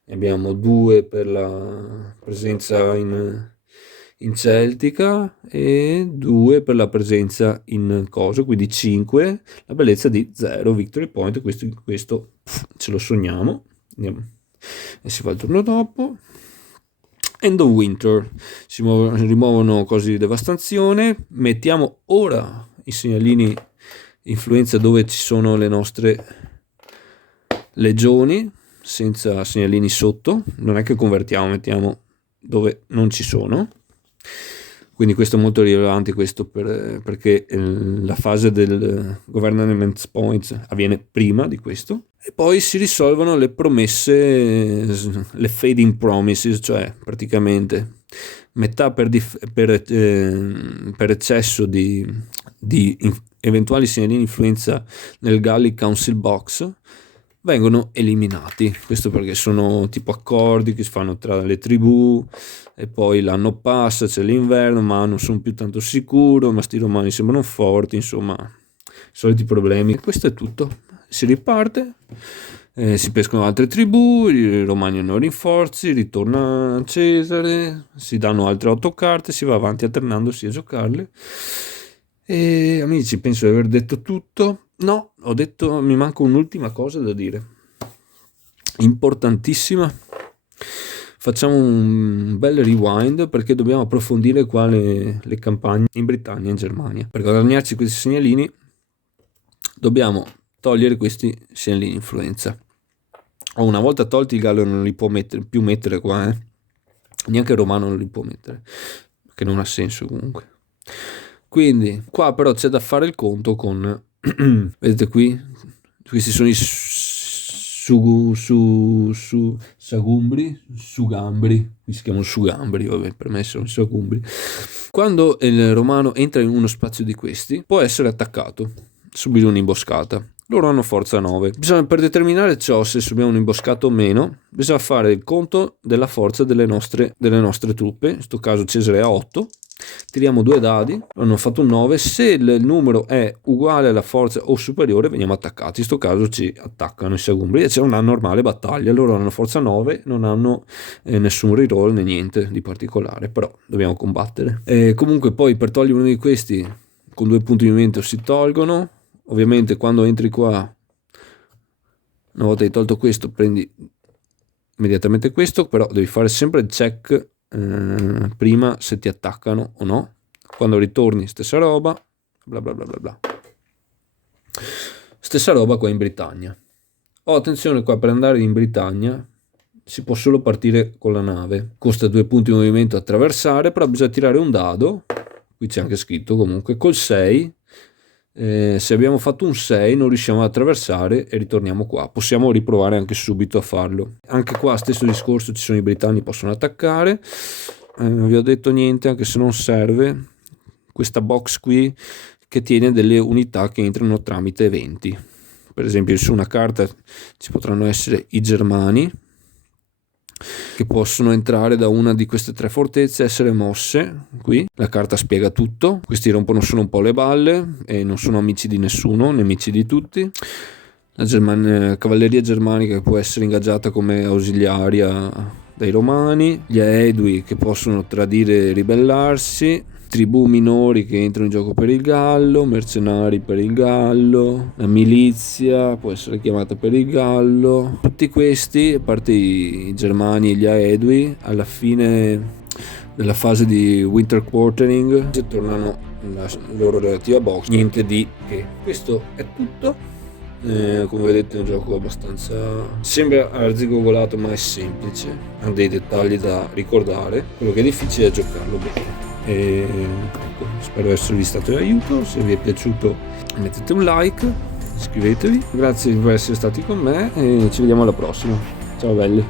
ne abbiamo 2 per la presenza in Celtica e 2 per la presenza in Coso, quindi 5, la bellezza di 0 victory point. Questo ce lo sogniamo. Andiamo. E si fa il turno dopo. End of winter, si rimuovono cose di devastazione. Mettiamo ora i segnalini influenza dove ci sono le nostre legioni, senza segnalini sotto. Non è che convertiamo, mettiamo dove non ci sono. Quindi questo è molto rilevante, perché la fase del government points avviene prima di questo. E poi si risolvono le promesse, le fading promises, cioè praticamente metà per eccesso di eventuali segnalini influenza nel Gallic Council Box vengono eliminati. Questo perché sono tipo accordi che si fanno tra le tribù, e poi l'anno passa, c'è l'inverno, ma non sono più tanto sicuro, ma sti romani sembrano forti, insomma, soliti problemi. Questo è tutto. Si riparte, si pescano altre tribù, i romani hanno rinforzi, ritorna Cesare, si danno altre 8 carte, si va avanti alternandosi a giocarle. E amici, penso di aver detto tutto. No, mi manca un'ultima cosa da dire, importantissima. Facciamo un bel rewind, perché dobbiamo approfondire qua le campagne in Britannia e in Germania. Per guadagnarci questi segnalini dobbiamo togliere questi segnalini influenza. Una volta tolti, il gallo non li può più mettere qua, neanche il romano non li può mettere, che non ha senso comunque. Quindi qua però c'è da fare il conto con vedete qui, questi sono i sugambri, qui si chiamano sugambri, vabbè, per me sono sagumbri. Quando il romano entra in uno spazio di questi, può essere attaccato, subire un'imboscata. Loro hanno forza 9. Per determinare ciò, se subiamo un'imboscata o meno, bisogna fare il conto della forza delle nostre truppe. In questo caso Cesare ha 8. Tiriamo 2 dadi, hanno fatto un 9. Se il numero è uguale alla forza o superiore, veniamo attaccati. In questo caso ci attaccano i sagumbri e c'è una normale battaglia. Loro hanno forza 9, non hanno nessun reroll né niente di particolare, però dobbiamo combattere. Comunque poi per togliere uno di questi, con 2 punti di movimento si tolgono. Ovviamente quando entri qua, una volta hai tolto questo, prendi immediatamente questo, però devi fare sempre il check prima se ti attaccano o no. Quando ritorni stessa roba, bla bla bla bla bla. Stessa roba qua in Britannia. Attenzione qua, per andare in Britannia si può solo partire con la nave, costa 2 punti di movimento attraversare, però bisogna tirare un dado, qui c'è anche scritto comunque, col 6. Se abbiamo fatto un 6 non riusciamo ad attraversare e ritorniamo qua. Possiamo riprovare anche subito a farlo. Anche qua stesso discorso, ci sono i britanni, possono attaccare. Non vi ho detto niente, anche se non serve, questa box qui che tiene delle unità che entrano tramite eventi. Per esempio su una carta ci potranno essere i germani, che possono entrare da una di queste 3 fortezze, essere mosse. Qui la carta spiega tutto. Questi rompono solo un po' le balle e non sono amici di nessuno, nemici di tutti. La cavalleria germanica che può essere ingaggiata come ausiliaria dai romani, gli Aedui che possono tradire e ribellarsi, tribù minori che entrano in gioco per il gallo, mercenari per il gallo, la milizia può essere chiamata per il gallo. Tutti questi, a parte i germani e gli aedui, alla fine della fase di winter quartering tornano alla loro relativa box. Niente di che. Questo è tutto. Come vedete è un gioco abbastanza, sembra arzigogolato ma è semplice, ha dei dettagli da ricordare, quello che è difficile è giocarlo bene. Ecco, spero esservi stato di aiuto. Se vi è piaciuto mettete un like, iscrivetevi, grazie per essere stati con me e ci vediamo alla prossima. Ciao belli.